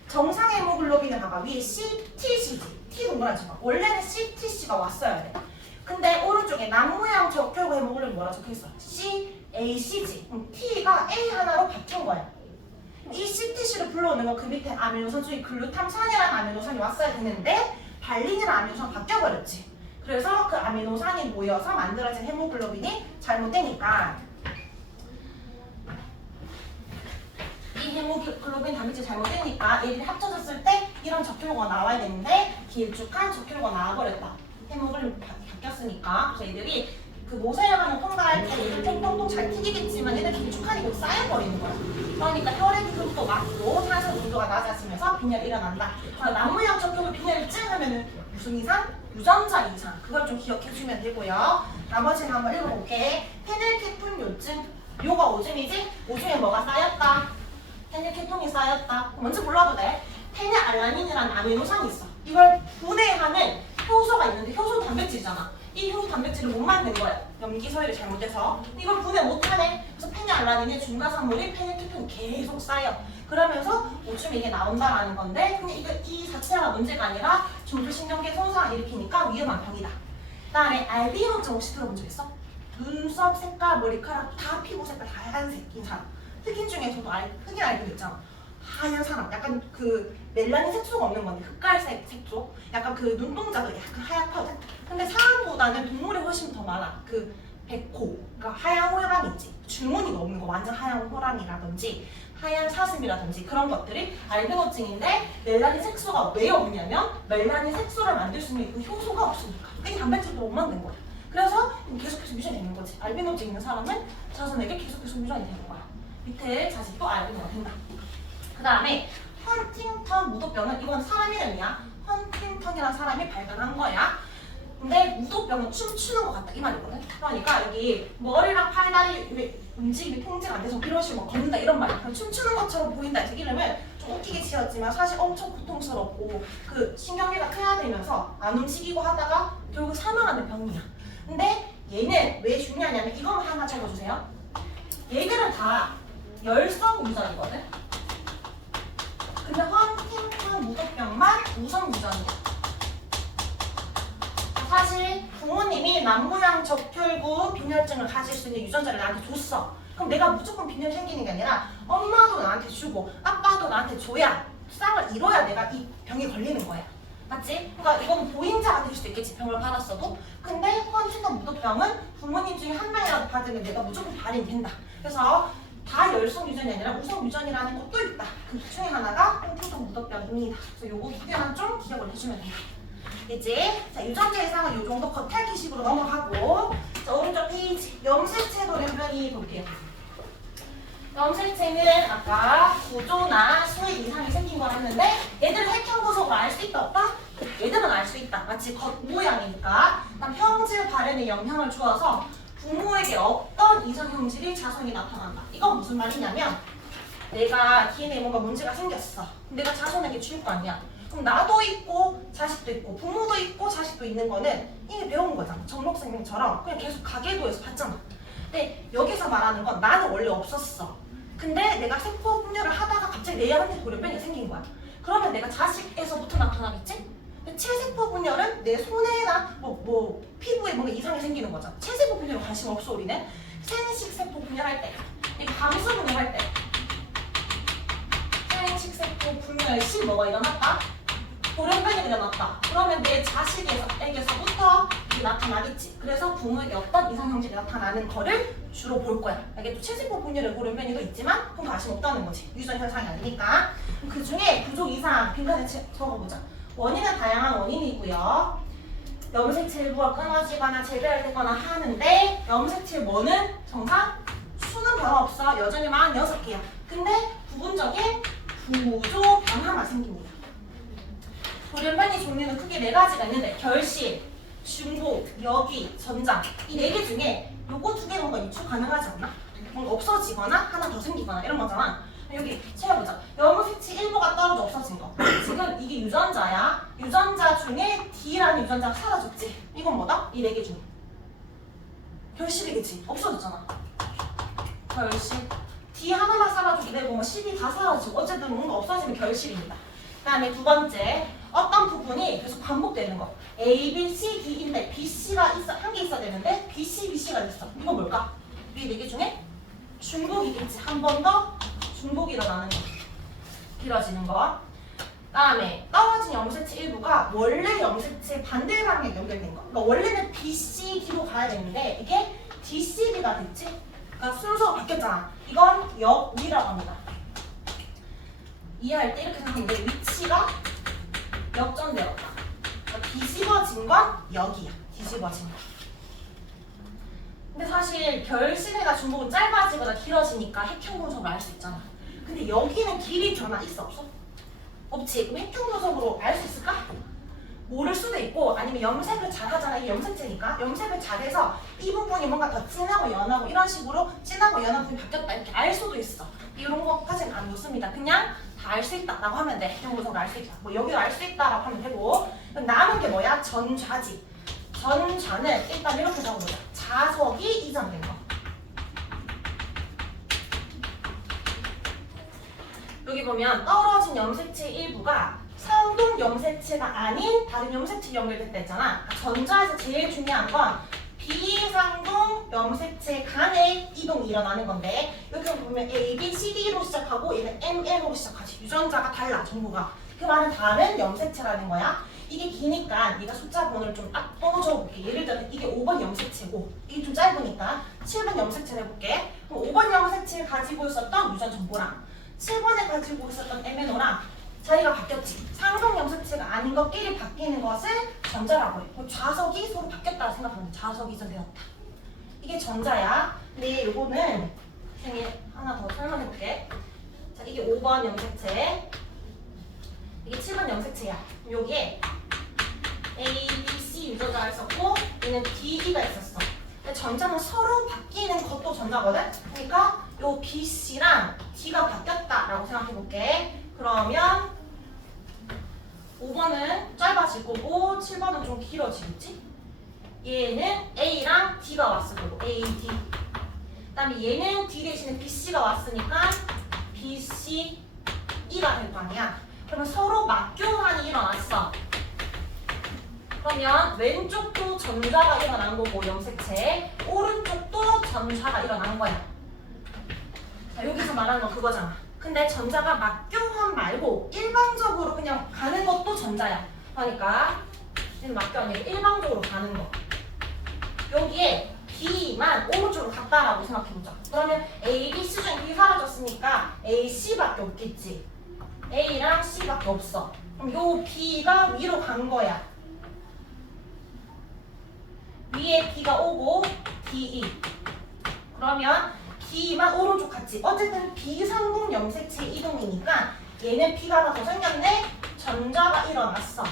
정상 헤모글로빈을 봐봐. 위에 CTCG, T 동그라지 마. 원래는 CTC가 왔어야 돼. 근데 오른쪽에 남모양 적혈구 헤모글로빈 뭐라 적혀있어? CACG. T가 A 하나로 바뀐 거야. 이 CTC를 불러오는 건 그 밑에 아미노산 중에 글루탐산이라는 아미노산이 왔어야 되는데 발린이라는 아미노산이 바뀌어버렸지. 그래서 그 아미노산이 모여서 만들어진 헤모글로빈이 잘못되니까 이 헤모글로빈 단백질 잘못되니까 얘들이 합쳐졌을 때 이런 적혈구가 나와야 되는데 길쭉한 적혈구가 나와버렸다. 헤모글로빈 바뀌었으니까. 그래서 얘들이 그 모세혈관을 통과할 때 얘들 통통통 잘 튀기겠지만 얘들 길쭉하니까 쌓여버리는 거야. 그러니까 혈액 흐름도 막고 산소 농도가 낮아지면서 빈혈이 일어난다. 남모양 적혈구 빈혈증 하면은 무슨 이상? 유전자 이상. 그걸 좀 기억해주면 되고요. 나머지는 한번 읽어볼게. 페닐케톤요증. 요가 오줌이지? 오줌에 뭐가 쌓였다? 페닐케톤이 쌓였다. 먼저 불러도 돼. 페닐알라닌이라는 아미노산이 있어. 이걸 분해하는 효소가 있는데 효소 단백질이잖아. 이 효소 단백질을 못 만든 거야. 염기 서열이 잘못돼서. 이걸 분해 못하네. 그래서 페닐알라닌의 중가산물이 페닐케톤이 계속 쌓여. 그러면서 오줌에 이게 나온다라는 건데 근데 이 자체가 문제가 아니라 중부신경계 손상을 일으키니까 위험한 병이다. 그다음에 알비노증 혹시 들어본 적 있어? 눈썹 색깔, 머리카락 다 피부 색깔 다 하얀색인 사람. 흑인 중에서도 흑인 알비노 있잖아. 하얀 사람. 약간 그 멜라닌 색소가 없는 건데 흑갈색 색소. 약간 그 눈동자도 약간 하얗거든. 근데 사람보다는 동물이 훨씬 더 많아. 그 백호, 그러니까 하얀 호랑이 있지. 줄무늬가 없는 거 완전 하얀 호랑이라든지 하얀 사슴이라든지 그런 것들이 알비노증인데 멜라닌 색소가 왜 없냐면 멜라닌 색소를 만들 수 있는 그 효소가 없으니까. 이 단백질도 못 만든 거야. 그래서 계속해서 뮤전이 되는 거지. 알비노증 있는 사람은 자손에게 계속해서 뮤전이 되는 거야. 밑에 자식도 알비노가 된다. 그 다음에 헌팅턴 무도병은 이건 사람 이름이야. 헌팅턴이라는 사람이 발견한 거야. 근데 무도병은 춤추는 것 같다 이 말이거든. 그러니까 여기 머리랑 팔다리 움직임이 통제가 안 돼서 이런 식으로 걷는다 이런 말이야. 춤추는 것처럼 보인다 해서 이름을 좀 좀 웃기게 지었지만 사실 엄청 고통스럽고 그 신경계가 퇴화되면서 안 움직이고 하다가 결국 사망하는 병이야. 근데 얘는 왜 중요하냐면 이것만 하나 적어주세요. 얘들은 다 열성 유전이거든. 근데 헌팅턴 무독병만 우성 유전이야. 사실 부모님이 남모양 적혈구 빈혈증을 가질 수 있는 유전자를 나한테 줬어. 그럼 내가 무조건 빈혈 생기는 게 아니라 엄마도 나한테 주고 아빠도 나한테 줘야 쌍을 이뤄야 내가 이 병에 걸리는 거야. 맞지? 그러니까 이건 보인자가 될 수도 있겠지, 병을 받았어도. 근데 헌팅턴 무독병은 부모님 중에 한 명이라도 받으면 내가 무조건 발현이 된다. 그래서 다 열성 유전이 아니라 우성 유전이라는 것도 있다. 그 중에 하나가 헌팅턴 무독병입니다. 그래서 요거 두 개만 좀 기억을 해주면 된다. 이제 자, 유전자 예상은 이 정도 겉핥기식으로 넘어가고, 자, 오른쪽 페이지 염색체 돌연변이 볼게요. 염색체는 아까 구조나 수액 이상이 생긴 걸 했는데 얘들은 핵형 구속을 알 수 있다 없다? 얘들은 알 수 있다. 마치 겉 모양이니까. 형질 발현에 영향을 주어서 부모에게 어떤 이상 형질이 자손이 나타난다. 이건 무슨 말이냐면 내가 DNA에 뭔가 문제가 생겼어. 내가 자손에게 줄 거 아니야. 그럼 나도 있고 자식도 있고 부모도 있고 자식도 있는 거는 이미 배운 거잖아. 정록생명처럼 그냥 계속 가계도에서 봤잖아. 근데 여기서 말하는 건 나는 원래 없었어. 근데 내가 세포 분열을 하다가 갑자기 내 애한테 돌연변이가 생긴 거야. 그러면 내가 자식에서부터 나타나겠지? 근데 체세포 분열은 내 손에나 피부에 뭔가 이상이 생기는 거잖아. 체세포 분열에 관심 없어 우리는. 생식 세포 분열할 때, 이 감수 분열할 때 생식 세포 분열 시 뭐가 일어났다? 돌연변이 일어났다. 그러면 내 자식에게서부터 이게 나타나겠지. 그래서 부모에게 어떤 이상 형질이 나타나는 거를 주로 볼 거야. 이게 또 체세포 분열의 돌연변이도 있지만 그건 관심 없다는 거지. 유전 현상이 아니니까. 그 중에 부족 이상 빈칸에 적어보자. 원인은 다양한 원인이 있고요. 염색체 일부가 끊어지거나 재배열되거나 하는데 염색체 뭐는 정상 수는 변화없어. 여전히 46개야. 근데 부분적인 구조 변화가 생깁니다. 돌연변이 종류는 크게 4가지가 있는데 결실, 중복, 역이, 전장 이 4개 중에 요거 2개 뭔가 유추 가능하지 않나? 뭔가 없어지거나 하나 더 생기거나 이런 거잖아. 여기 채워보자. 염색체 일부가 떨어져 없어진 거. 지금 이게 유전자야. 유전자 중에 D라는 유전자가 사라졌지. 이건 뭐다? 이 4개 중에 결실이겠지. 없어졌잖아. 결실. D 하나만 사라지게 되고 뭐 C이 다 사라지고 어쨌든 뭔가 없어지면 결실입니다. 그 다음에 두 번째, 어떤 부분이 계속 반복되는 거. A, B, C, D인데 B, C가 한 개 있어야 되는데 B, C, B, C가 됐어. 이건 뭘까? 이 4개 중에 중복이겠지. 한 번 더 중복이 일어나는 거. 길어지는 거. 그 다음에 떨어진 염색체 일부가 원래 염색체 반대 방향에 연결된 거. 그러니까 원래는 B, C, D로 가야 되는데 이게 D, C, B가 됐지? 그러니까 순서가 바뀌었잖아. 이건 역위라고 합니다. 이해할 때 이렇게 생각하는데 위치가 역전되었다. 그러니까 뒤집어진 건 역이야. 뒤집어진 거. 근데 사실 결실해가 중복은 짧아지거나 길어지니까 핵형 분석을 알 수 있잖아. 근데 여기는 길이 변화 있어 없어? 없지. 그럼 핵형 분석으로 알 수 있을까? 모를 수도 있고 아니면 염색을 잘 하잖아. 이게 염색체니까 염색을 잘해서 이 부분이 뭔가 더 진하고 연하고 이런 식으로 진하고 연한 부분이 바뀌었다 이렇게 알 수도 있어. 이런 것까지는 안 좋습니다. 그냥 다 알 수 있다라고 하면 돼. 핵형 분석을 알 수 있다. 뭐 여기로 알 수 있다라고 하면 되고. 그럼 남은 게 뭐야? 전좌지. 전좌는 일단 이렇게 적어보자. 자석이 이전된 거. 여기 보면 떨어진 염색체 일부가 상동 염색체가 아닌 다른 염색체 연결됐다 했잖아. 전자에서 제일 중요한 건 비상동 염색체 간의 이동이 일어나는 건데 여기 보면 A, B, C, D로 시작하고 얘는 M, N으로 시작하지. 유전자가 달라, 정보가. 그 말은 다른 염색체라는 거야. 이게 기니까 네가 숫자 번호를 좀 딱 적어볼게. 예를 들어 이게 5번 염색체고 이게 좀 짧으니까 7번 염색체를 해볼게. 그럼 5번 염색체를 가지고 있었던 유전 정보랑 7번에 가지고 있었던 MNO랑 자리가 바뀌었지. 상동 염색체가 아닌 것끼리 바뀌는 것을 전자라고 해. 그럼 좌석이 서로 바뀌었다고 생각하면 좌석이 이전되었다. 이게 전자야. 근데 요거는 선생님 하나 더 설명해볼게. 자, 이게 5번 염색체, 이게 7번 염색체야. 그럼 여기에 A, B, C 유전자가 있었고 얘는 D, E가 있었어. 근데 전자는 서로 바뀌는 것도 전자거든? 그러니까 요 B, C랑 D가 바뀌었다라고 생각해볼게. 그러면 5번은 짧아질 거고 7번은 좀 길어지겠지? 얘는 A랑 D가 왔을 거고 A, D. 그 다음에 얘는 D 대신에 BC가 왔으니까 BC, E가 될 거 아니야. 그러면 서로 맞교환이 일어났어. 그러면 왼쪽도 전자가 일어난 거고 염색체, 오른쪽도 전자가 일어난 거야. 자, 여기서 말하는 건 그거잖아. 근데 전자가 맞교환 말고 일방적으로 그냥 가는 것도 전자야. 그러니까 얘는 맞교환이 아니고 일방적으로 가는 거. 여기에 B만 오른쪽으로 갔다라고 생각해보자. 그러면 A, B, C 중에 B 사라졌으니까 A, C밖에 없겠지. A랑 C밖에 없어. 그럼 요 B가 위로 간 거야. 위에 B가 오고 DE. 그러면 B만 오른쪽 갔지. 어쨌든 비상동 염색체 이동이니까 얘는 B가 하나 더 생겼네. 전자가 일어났어.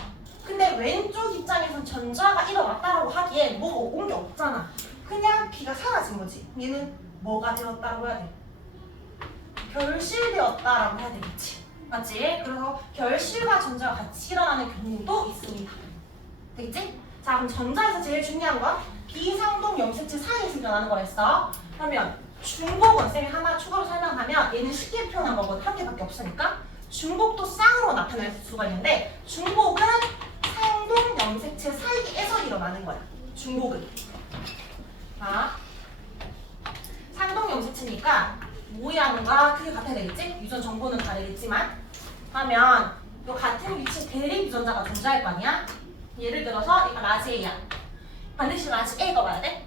근데 왼쪽 입장에선 전자가 일어났다라고 하기에 뭐가 온 게 없잖아. 그냥 B가 사라진 거지. 얘는 뭐가 되었다고 해야 돼? 결실되었다라고 해야 되겠지. 맞지? 그래서 결실과 전자가 같이 일어나는 경우도 있습니다. 되겠지? 자, 그럼 전자에서 제일 중요한 건 비상동 염색체 사이에서 일어나는 거였어. 그러면 중복은 쌤이 하나 추가로 설명하면 얘는 쉽게 표현한 거거든. 한 개밖에 없으니까. 중복도 쌍으로 나타날 수가 있는데 중복은 상동 염색체 사이에서 일어나는 거야. 중복은. 자, 상동 염색체니까 모양과 크게 같아야 되겠지? 유전 정보는 다르겠지만 하면 요 같은 위치 대립 유전자가 존재할 거 아니야? 예를 들어서 이거 라지 A야. 반드시 라지 A가 와야 돼?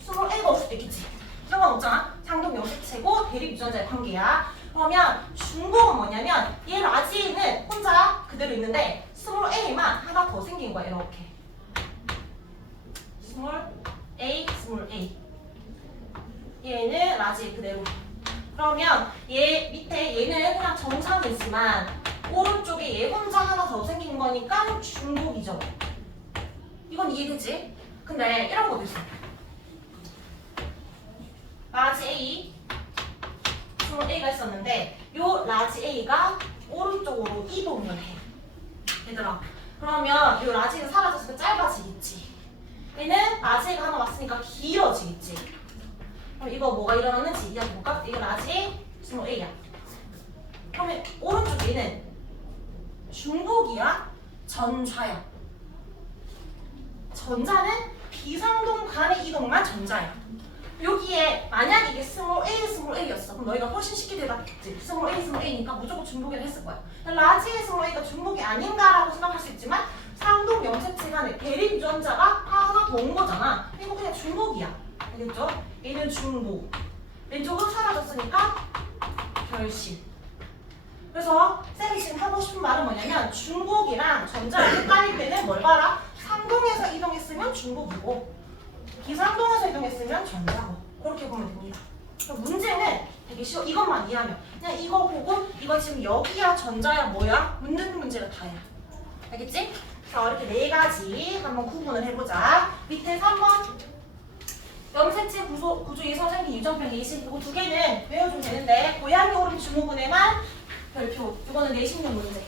스몰 A가 없을 수도 있겠지. 상관없잖아. 상동 염색체고 대립 유전자의 관계야. 그러면 중복은 뭐냐면 얘 라지 A는 혼자 그대로 있는데 스몰 A만 하나 더 생긴 거야. 이렇게. 스몰 A, 스몰 A. 얘는 라지 그대로. 그러면 얘 밑에 얘는 그냥 정상이지만 오른쪽에 얘 혼자 하나 더 생긴 거니까 중복이죠. 이건 이해되지? 근데 이런 것도 있어. 라지 A, 스몰 A가 있었는데 요 라지 A가 오른쪽으로 이동을 해. 얘들아. 그러면 요 라지 A가 사라졌으니까 짧아지겠지. 얘는 라지 A가 하나 왔으니까 길어지겠지. 그럼 이거 뭐가 일어났는지 이야기해볼까? 이거 라지 A, 스몰 A야. 그러면 오른쪽 얘는 중복이야? 전자야? 전자는 비상동 간의 이동만 전자야. 여기에 만약 이게 스몰 A, 스몰 A였어. 그럼 너희가 훨씬 쉽게 대답했지. 스몰 A, 스몰 A니까 무조건 중복이라 했을 거야. 라지 A, 스몰 A가 중복이 아닌가라고 생각할 수 있지만 상동 염색체 간의 대립 유전자가 하나 더 온 거잖아. 이거 그냥 중복이야. 알겠죠? 얘는 중복. 왼쪽은 사라졌으니까 결실. 그래서 쌤이 지금 하고 싶은 말은 뭐냐면 중복이랑 전자가 헷갈릴 때는 뭘 봐라? 상동에서 이동했으면 중복이고 비상동에서 이동했으면 전자고 그렇게 보면 됩니다. 문제는 되게 쉬워. 이것만 이해하면 그냥 이거 보고 이거 지금 여기야 전자야 뭐야? 묻는 문제가 다야. 알겠지? 자, 이렇게 네 가지 한번 구분을 해보자. 밑에 3번 염색체 구조에서 생긴 유전병 예시 이거 두 개는 외워주면 되는데 고양이 오름 주무분에만 별표. 이거는 내신용 문제.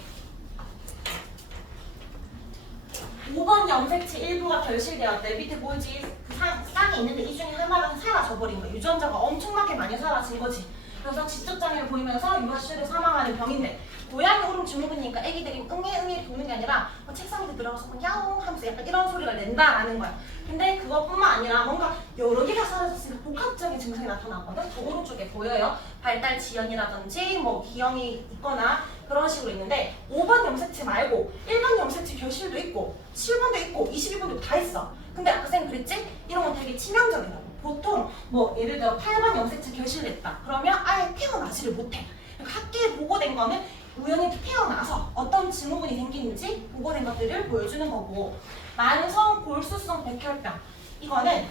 5번 염색체 일부가 결실되었대. 밑에 보이지? 그 쌍이 있는데 이 중에 하나가 사라져버린 거야. 유전자가 엄청나게 많이 사라진 거지. 그래서 지적장애를 보이면서 유아시를 사망하는 병인데 고양이 오름 증후군이니까 애기들이 응애 도는 게 아니라 책상 밑에 들어가서 야옹 하면서 약간 이런 소리가 낸다라는 거야. 근데 그것뿐만 아니라 뭔가 여러 개가 사라졌으니까 복합적인 증상이 나타나거든. 그 오른쪽에 보여요. 발달 지연이라든지 뭐 기형이 있거나 그런 식으로 있는데 5번 염색체 말고 1번 염색체 결실도 있고 7번도 있고 21번도 다 있어. 근데 아까 쌤 그랬지? 이런 건 되게 치명적이라고. 보통 뭐 예를 들어 8번 염색체 결실됐다. 그러면 아예 태어나지를 못해. 그러니까 학계에 보고된 거는 우연히 태어나서 어떤 증후군이 생기는지 보고된 것들을 보여주는 거고 만성 골수성 백혈병 이거는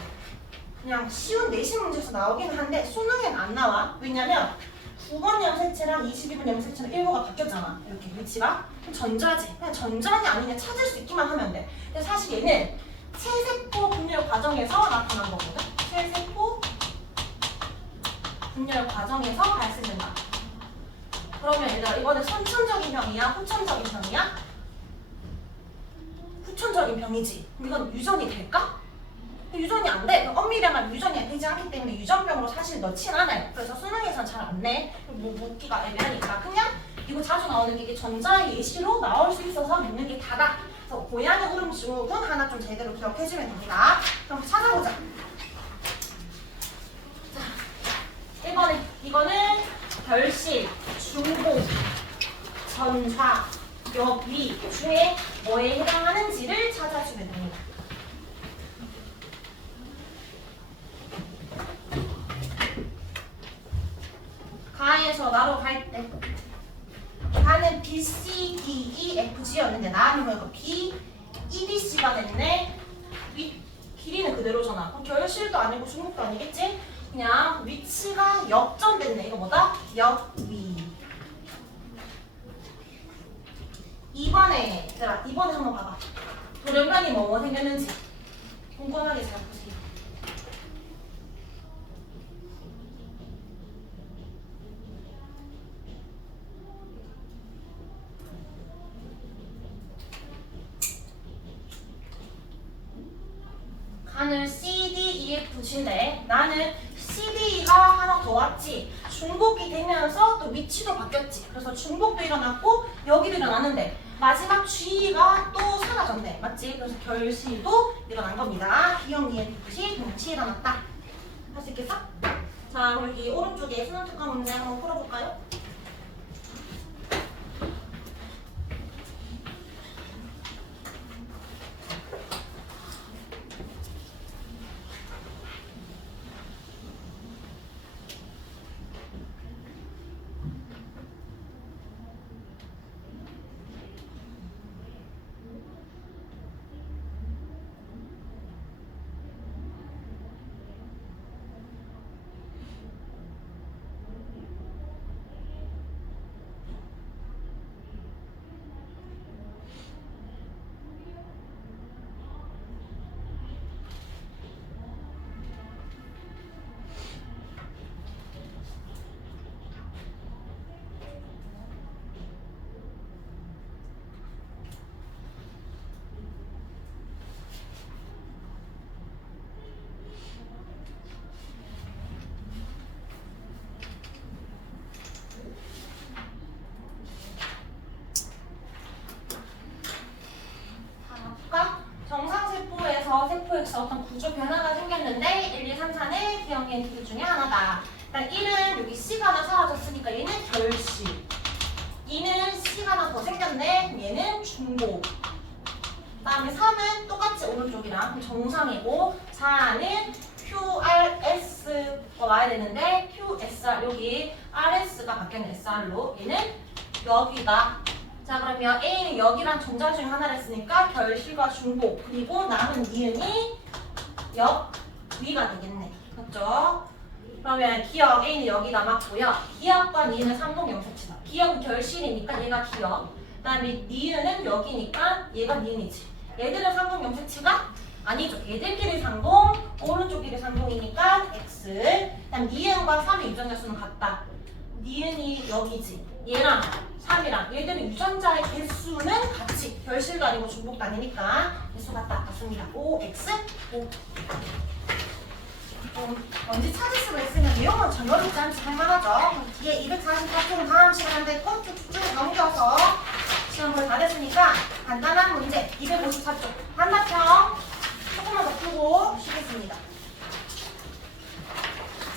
그냥 쉬운 내신 문제에서 나오기는 한데 수능엔 안 나와. 왜냐면 9번 염색체랑 22번 염색체는 일부가 바뀌었잖아. 이렇게 위치가. 그럼 전자지. 그냥 전자냐 아니냐 찾을 수 있기만 하면 돼. 근데 사실 얘는 체세포 분열 과정에서 나타난 거거든. 체세포 분열 과정에서 발생된다. 그러면 얘들아 이거는 선천적인 병이야? 후천적인 병이야? 후천적인 병이지. 이건 유전이 될까? 유전이 안 돼. 엄밀하면 유전이 되지 않기 때문에 유전병으로 사실 넣진 않아요. 그래서 수능에서는 잘 안 내. 뭐 묻기가 애매하니까 그냥 이거 자주 나오는 게 이게 전자 예시로 나올 수 있어서 묻는 게 다다. 그래서 고양이 울음 증후군 하나 좀 제대로 기억해주면 됩니다. 그럼 찾아보자. 자, 1번에 이거는 결실, 중복, 전좌, 역위 중에 뭐에 해당하는지를 찾아주면 됩니다. 가에서 나로 갈 때 가는 B, C, D, E, F, G였는데 나는 뭐야? B, E, D, C가 됐네. 길이는 그대로잖아. 그럼 결실도 아니고 중복도 아니겠지? 그냥 위치가 역전됐네. 이거 뭐다? 역위. 2번에 얘들아 2번에 한번 봐봐. 돌연변이 뭐뭐 생겼는지 궁금하게 잘 보세요. 간을 C, D, E, F, G인데 나는 C, D, E가 하나 더 왔지. 중복이 되면서 또 위치도 바뀌었지. 그래서 중복도 일어났고 여기도 일어났는데 마지막 G가 또 사라졌네. 맞지? 그래서 결실도 일어난 겁니다. 기억, 니은, F, 동시에 일어났다. 할 수 있겠어? 자, 그럼 여기 오른쪽에 수능 특강 문제 한번 풀어볼까요? 정상세포에서 세포에서 어떤 구조 변화가 생겼는데 1, 2, 3, 4는 기억의 두 중에 하나다. 일단 1은 여기 C가 하나 사라졌으니까 얘는 결실. 2는 C가 하나 더 생겼네. 얘는 중복. 그 다음에 3은 똑같이 오른쪽이랑 정상이고 4는 QRS가 와야 되는데 QSR 여기 RS가 바뀌었네. SR로. 얘는 여기다. 자 그러면 A는 여기랑 전자 중에 하나를 했으니까 결실과 중복 그리고 남은 니은이 역위가 되겠네. 그렇죠? 그러면 기억 A는 여기 남았고요. 기억과 니은은 상동명사치다. 기억은 결실이니까 얘가 기억. 그 다음에 니은은 여기니까 얘가 니은이지. 얘들은 상동명사치가 아니죠. 얘들끼리 상동, 오른쪽끼리 상동이니까 X. 그 다음 니은과 3의 유전자 수는 같다. 니은이 여기지. 얘랑 3이랑 얘들은 유전자의 개수는 같이 결실도 아니고 중복도 아니니까 개수 같습니다. OX 5. 먼지 찾을 수가 있으면 내용은 전혀 어렵지 않지 할만하죠. 뒤에 244쪽 다음 시간인데 쭉쭉 넘겨서 시간 거의 다 됐으니까 간단한 문제 254쪽 한답형 조금만 더 풀고 쉬겠습니다.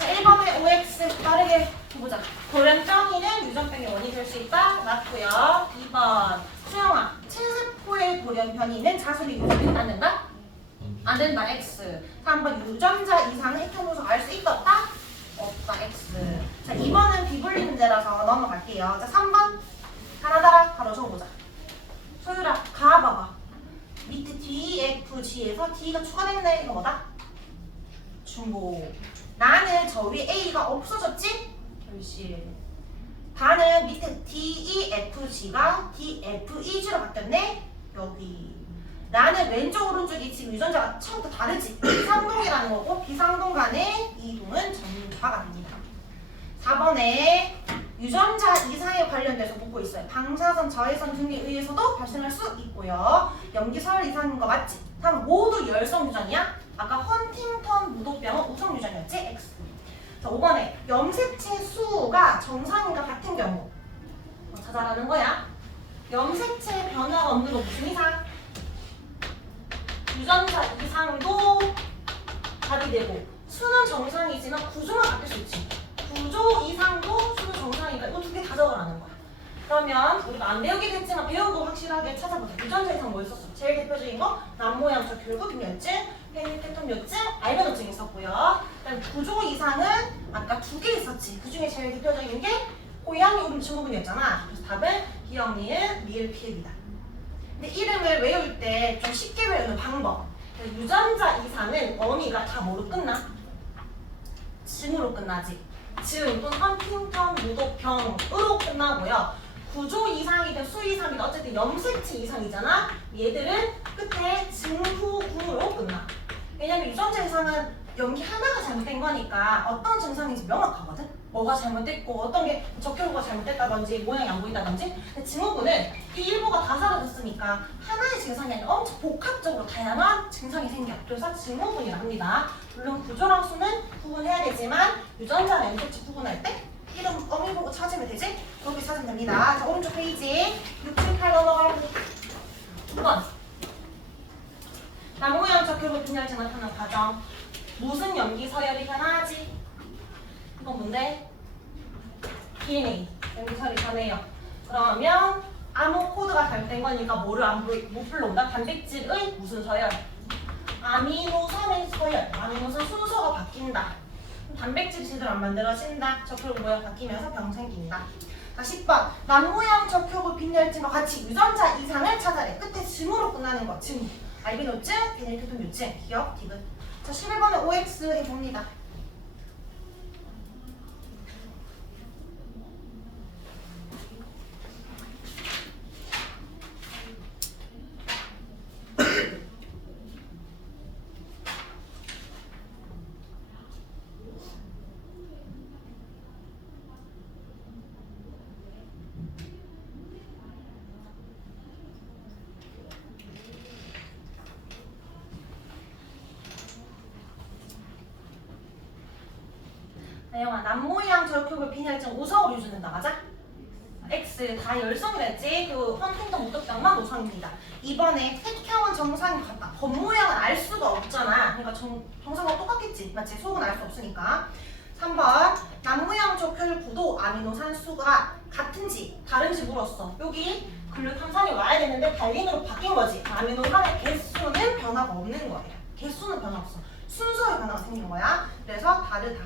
자 1번의 OX 빠르게 보자. 돌연병이는 유전병의 원인이 될 수 있다. 맞고요. 2번 수영아, 체세포의 돌연변이는 자손이 유전이 안 된다? 안 된다. X. 3번 유전자 이상은 핵형으로서 알 수 있었다? 없다. X. 자 2번은 비불리 문제라서 넘어갈게요. 자 3번 하나다라 바로 적어보자. 소율아 가봐봐. 밑에 D, F, G에서 D가 추가됐네. 이거 뭐다? 중복. 나는 저 위에 A가 없어졌지? 결실. 다는 밑에 D, E, F, G가 D, F, E, G로 바뀌었네? 여기. 나는 왼쪽 오른쪽이 지금 유전자가 처음부터 다르지? 비상동이라는 거고 비상동 간의 이동은 전파가 됩니다. 4번에 유전자 이상에 관련돼서 묻고 있어요. 방사선, 자외선 등에 의해서도 발생할 수 있고요. 염기 서열 이상인 거 맞지? 다음 모두 열성 유전이야? 아까 헌팅턴 무도병은 우성 유전이었지? X. 자, 5번에 염색체 수가 정상인과 같은 경우 찾아라는 거야. 염색체 변화가 없는 거 무슨 이상? 유전자 이상도 발휘되고 수는 정상이지만 구조만 바뀔 수 있지. 구조 이상도 수는 정상이니까 이거 두 개 다 적어라는 거야. 그러면 우리가 안 배우긴 했지만 배우고 확실하게 찾아보자. 유전자 이상 뭐 있었어? 제일 대표적인 거 남모양 적혈구빈혈증, 페니케톤요증, 알베노증 있었고요. 그다음 구조 이상은 아까 두 개 있었지. 그 중에 제일 대표적인 게 고양이 울음 증후군이었잖아. 그래서 답은 기억, 니은, 미을, 피읍이다. 근데 이름을 외울 때 좀 쉽게 외우는 방법. 유전자 이상은 어미가 다 뭐로 끝나? 증으로 끝나지. 증 또는 헌팅턴 무도병으로 끝나고요. 구조 이상이든 수 이상이든 어쨌든 염색체 이상이잖아. 얘들은 끝에 증후군으로 끝나. 왜냐면 유전자 이상은 염기 하나가 잘못된 거니까 어떤 증상인지 명확하거든. 뭐가 잘못됐고 어떤 게 적혈구가 잘못됐다든지 모양이 안 보인다든지. 근데 증후군은 이 일부가 다 사라졌으니까 하나의 증상이 아니라 엄청 복합적으로 다양한 증상이 생겨. 그래서 증후군이라 합니다. 물론 구조랑 수는 구분해야 되지만 유전자나 염색체 구분할 때 이름 어미 보고 찾으면 되지? 그렇게 찾으면 됩니다. 자, 오른쪽 페이지 6, 7, 8 넘어가고 2번 남모양 적혈구 빈혈증 나타나는 과정. 무슨 염기 서열이 변하지? 이건 뭔데? DNA 염기 서열이 변해요. 그러면 아무 코드가 잘못된 거니까 뭐를 못 불러온다? 단백질의 무슨 서열? 아미노산의 서열. 아미노산 순서가 바뀐다. 단백질이 제대로 안 만들어진다. 적혈구 모양 바뀌면서 병 생긴다. 자, 10번 남모양 적혈구 빈혈증과 같이 유전자 이상을 찾아내. 끝에 증으로 끝나는 거. 증. 알비노증, 페니케톤요증. 기억, 디귿. 자, 11번에 OX 해봅니다. 나영아, 남모양 적혈구 빈혈증 우성으로 유전된다. 맞아? X 다 열성이라 했지? 그 헌팅턴 무도병만 우성입니다. 이번에 색형은 정상이 같다. 겉모양은 알 수가 없잖아. 그러니까 정상과 똑같겠지. 맞지? 속은 알 수 없으니까. 3번 남모양 적혈구도 아미노산 수가 같은지 다른지 물었어. 여기 글루탐산이 와야 되는데 달린으로 바뀐 거지. 아미노산의 개수는 변화가 없는 거예요. 개수는 변화 없어. 순서의 변화가 생긴 거야. 그래서 다르다.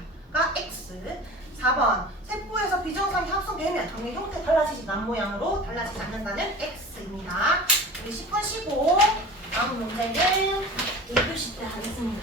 X. 4번 세포에서 비정상이 합성되면 당연히 형태 달라지지 남모양으로 달라지지 않는다는 X입니다. 우리 10분 쉬고 다음 문제는 2교시 때 하겠습니다.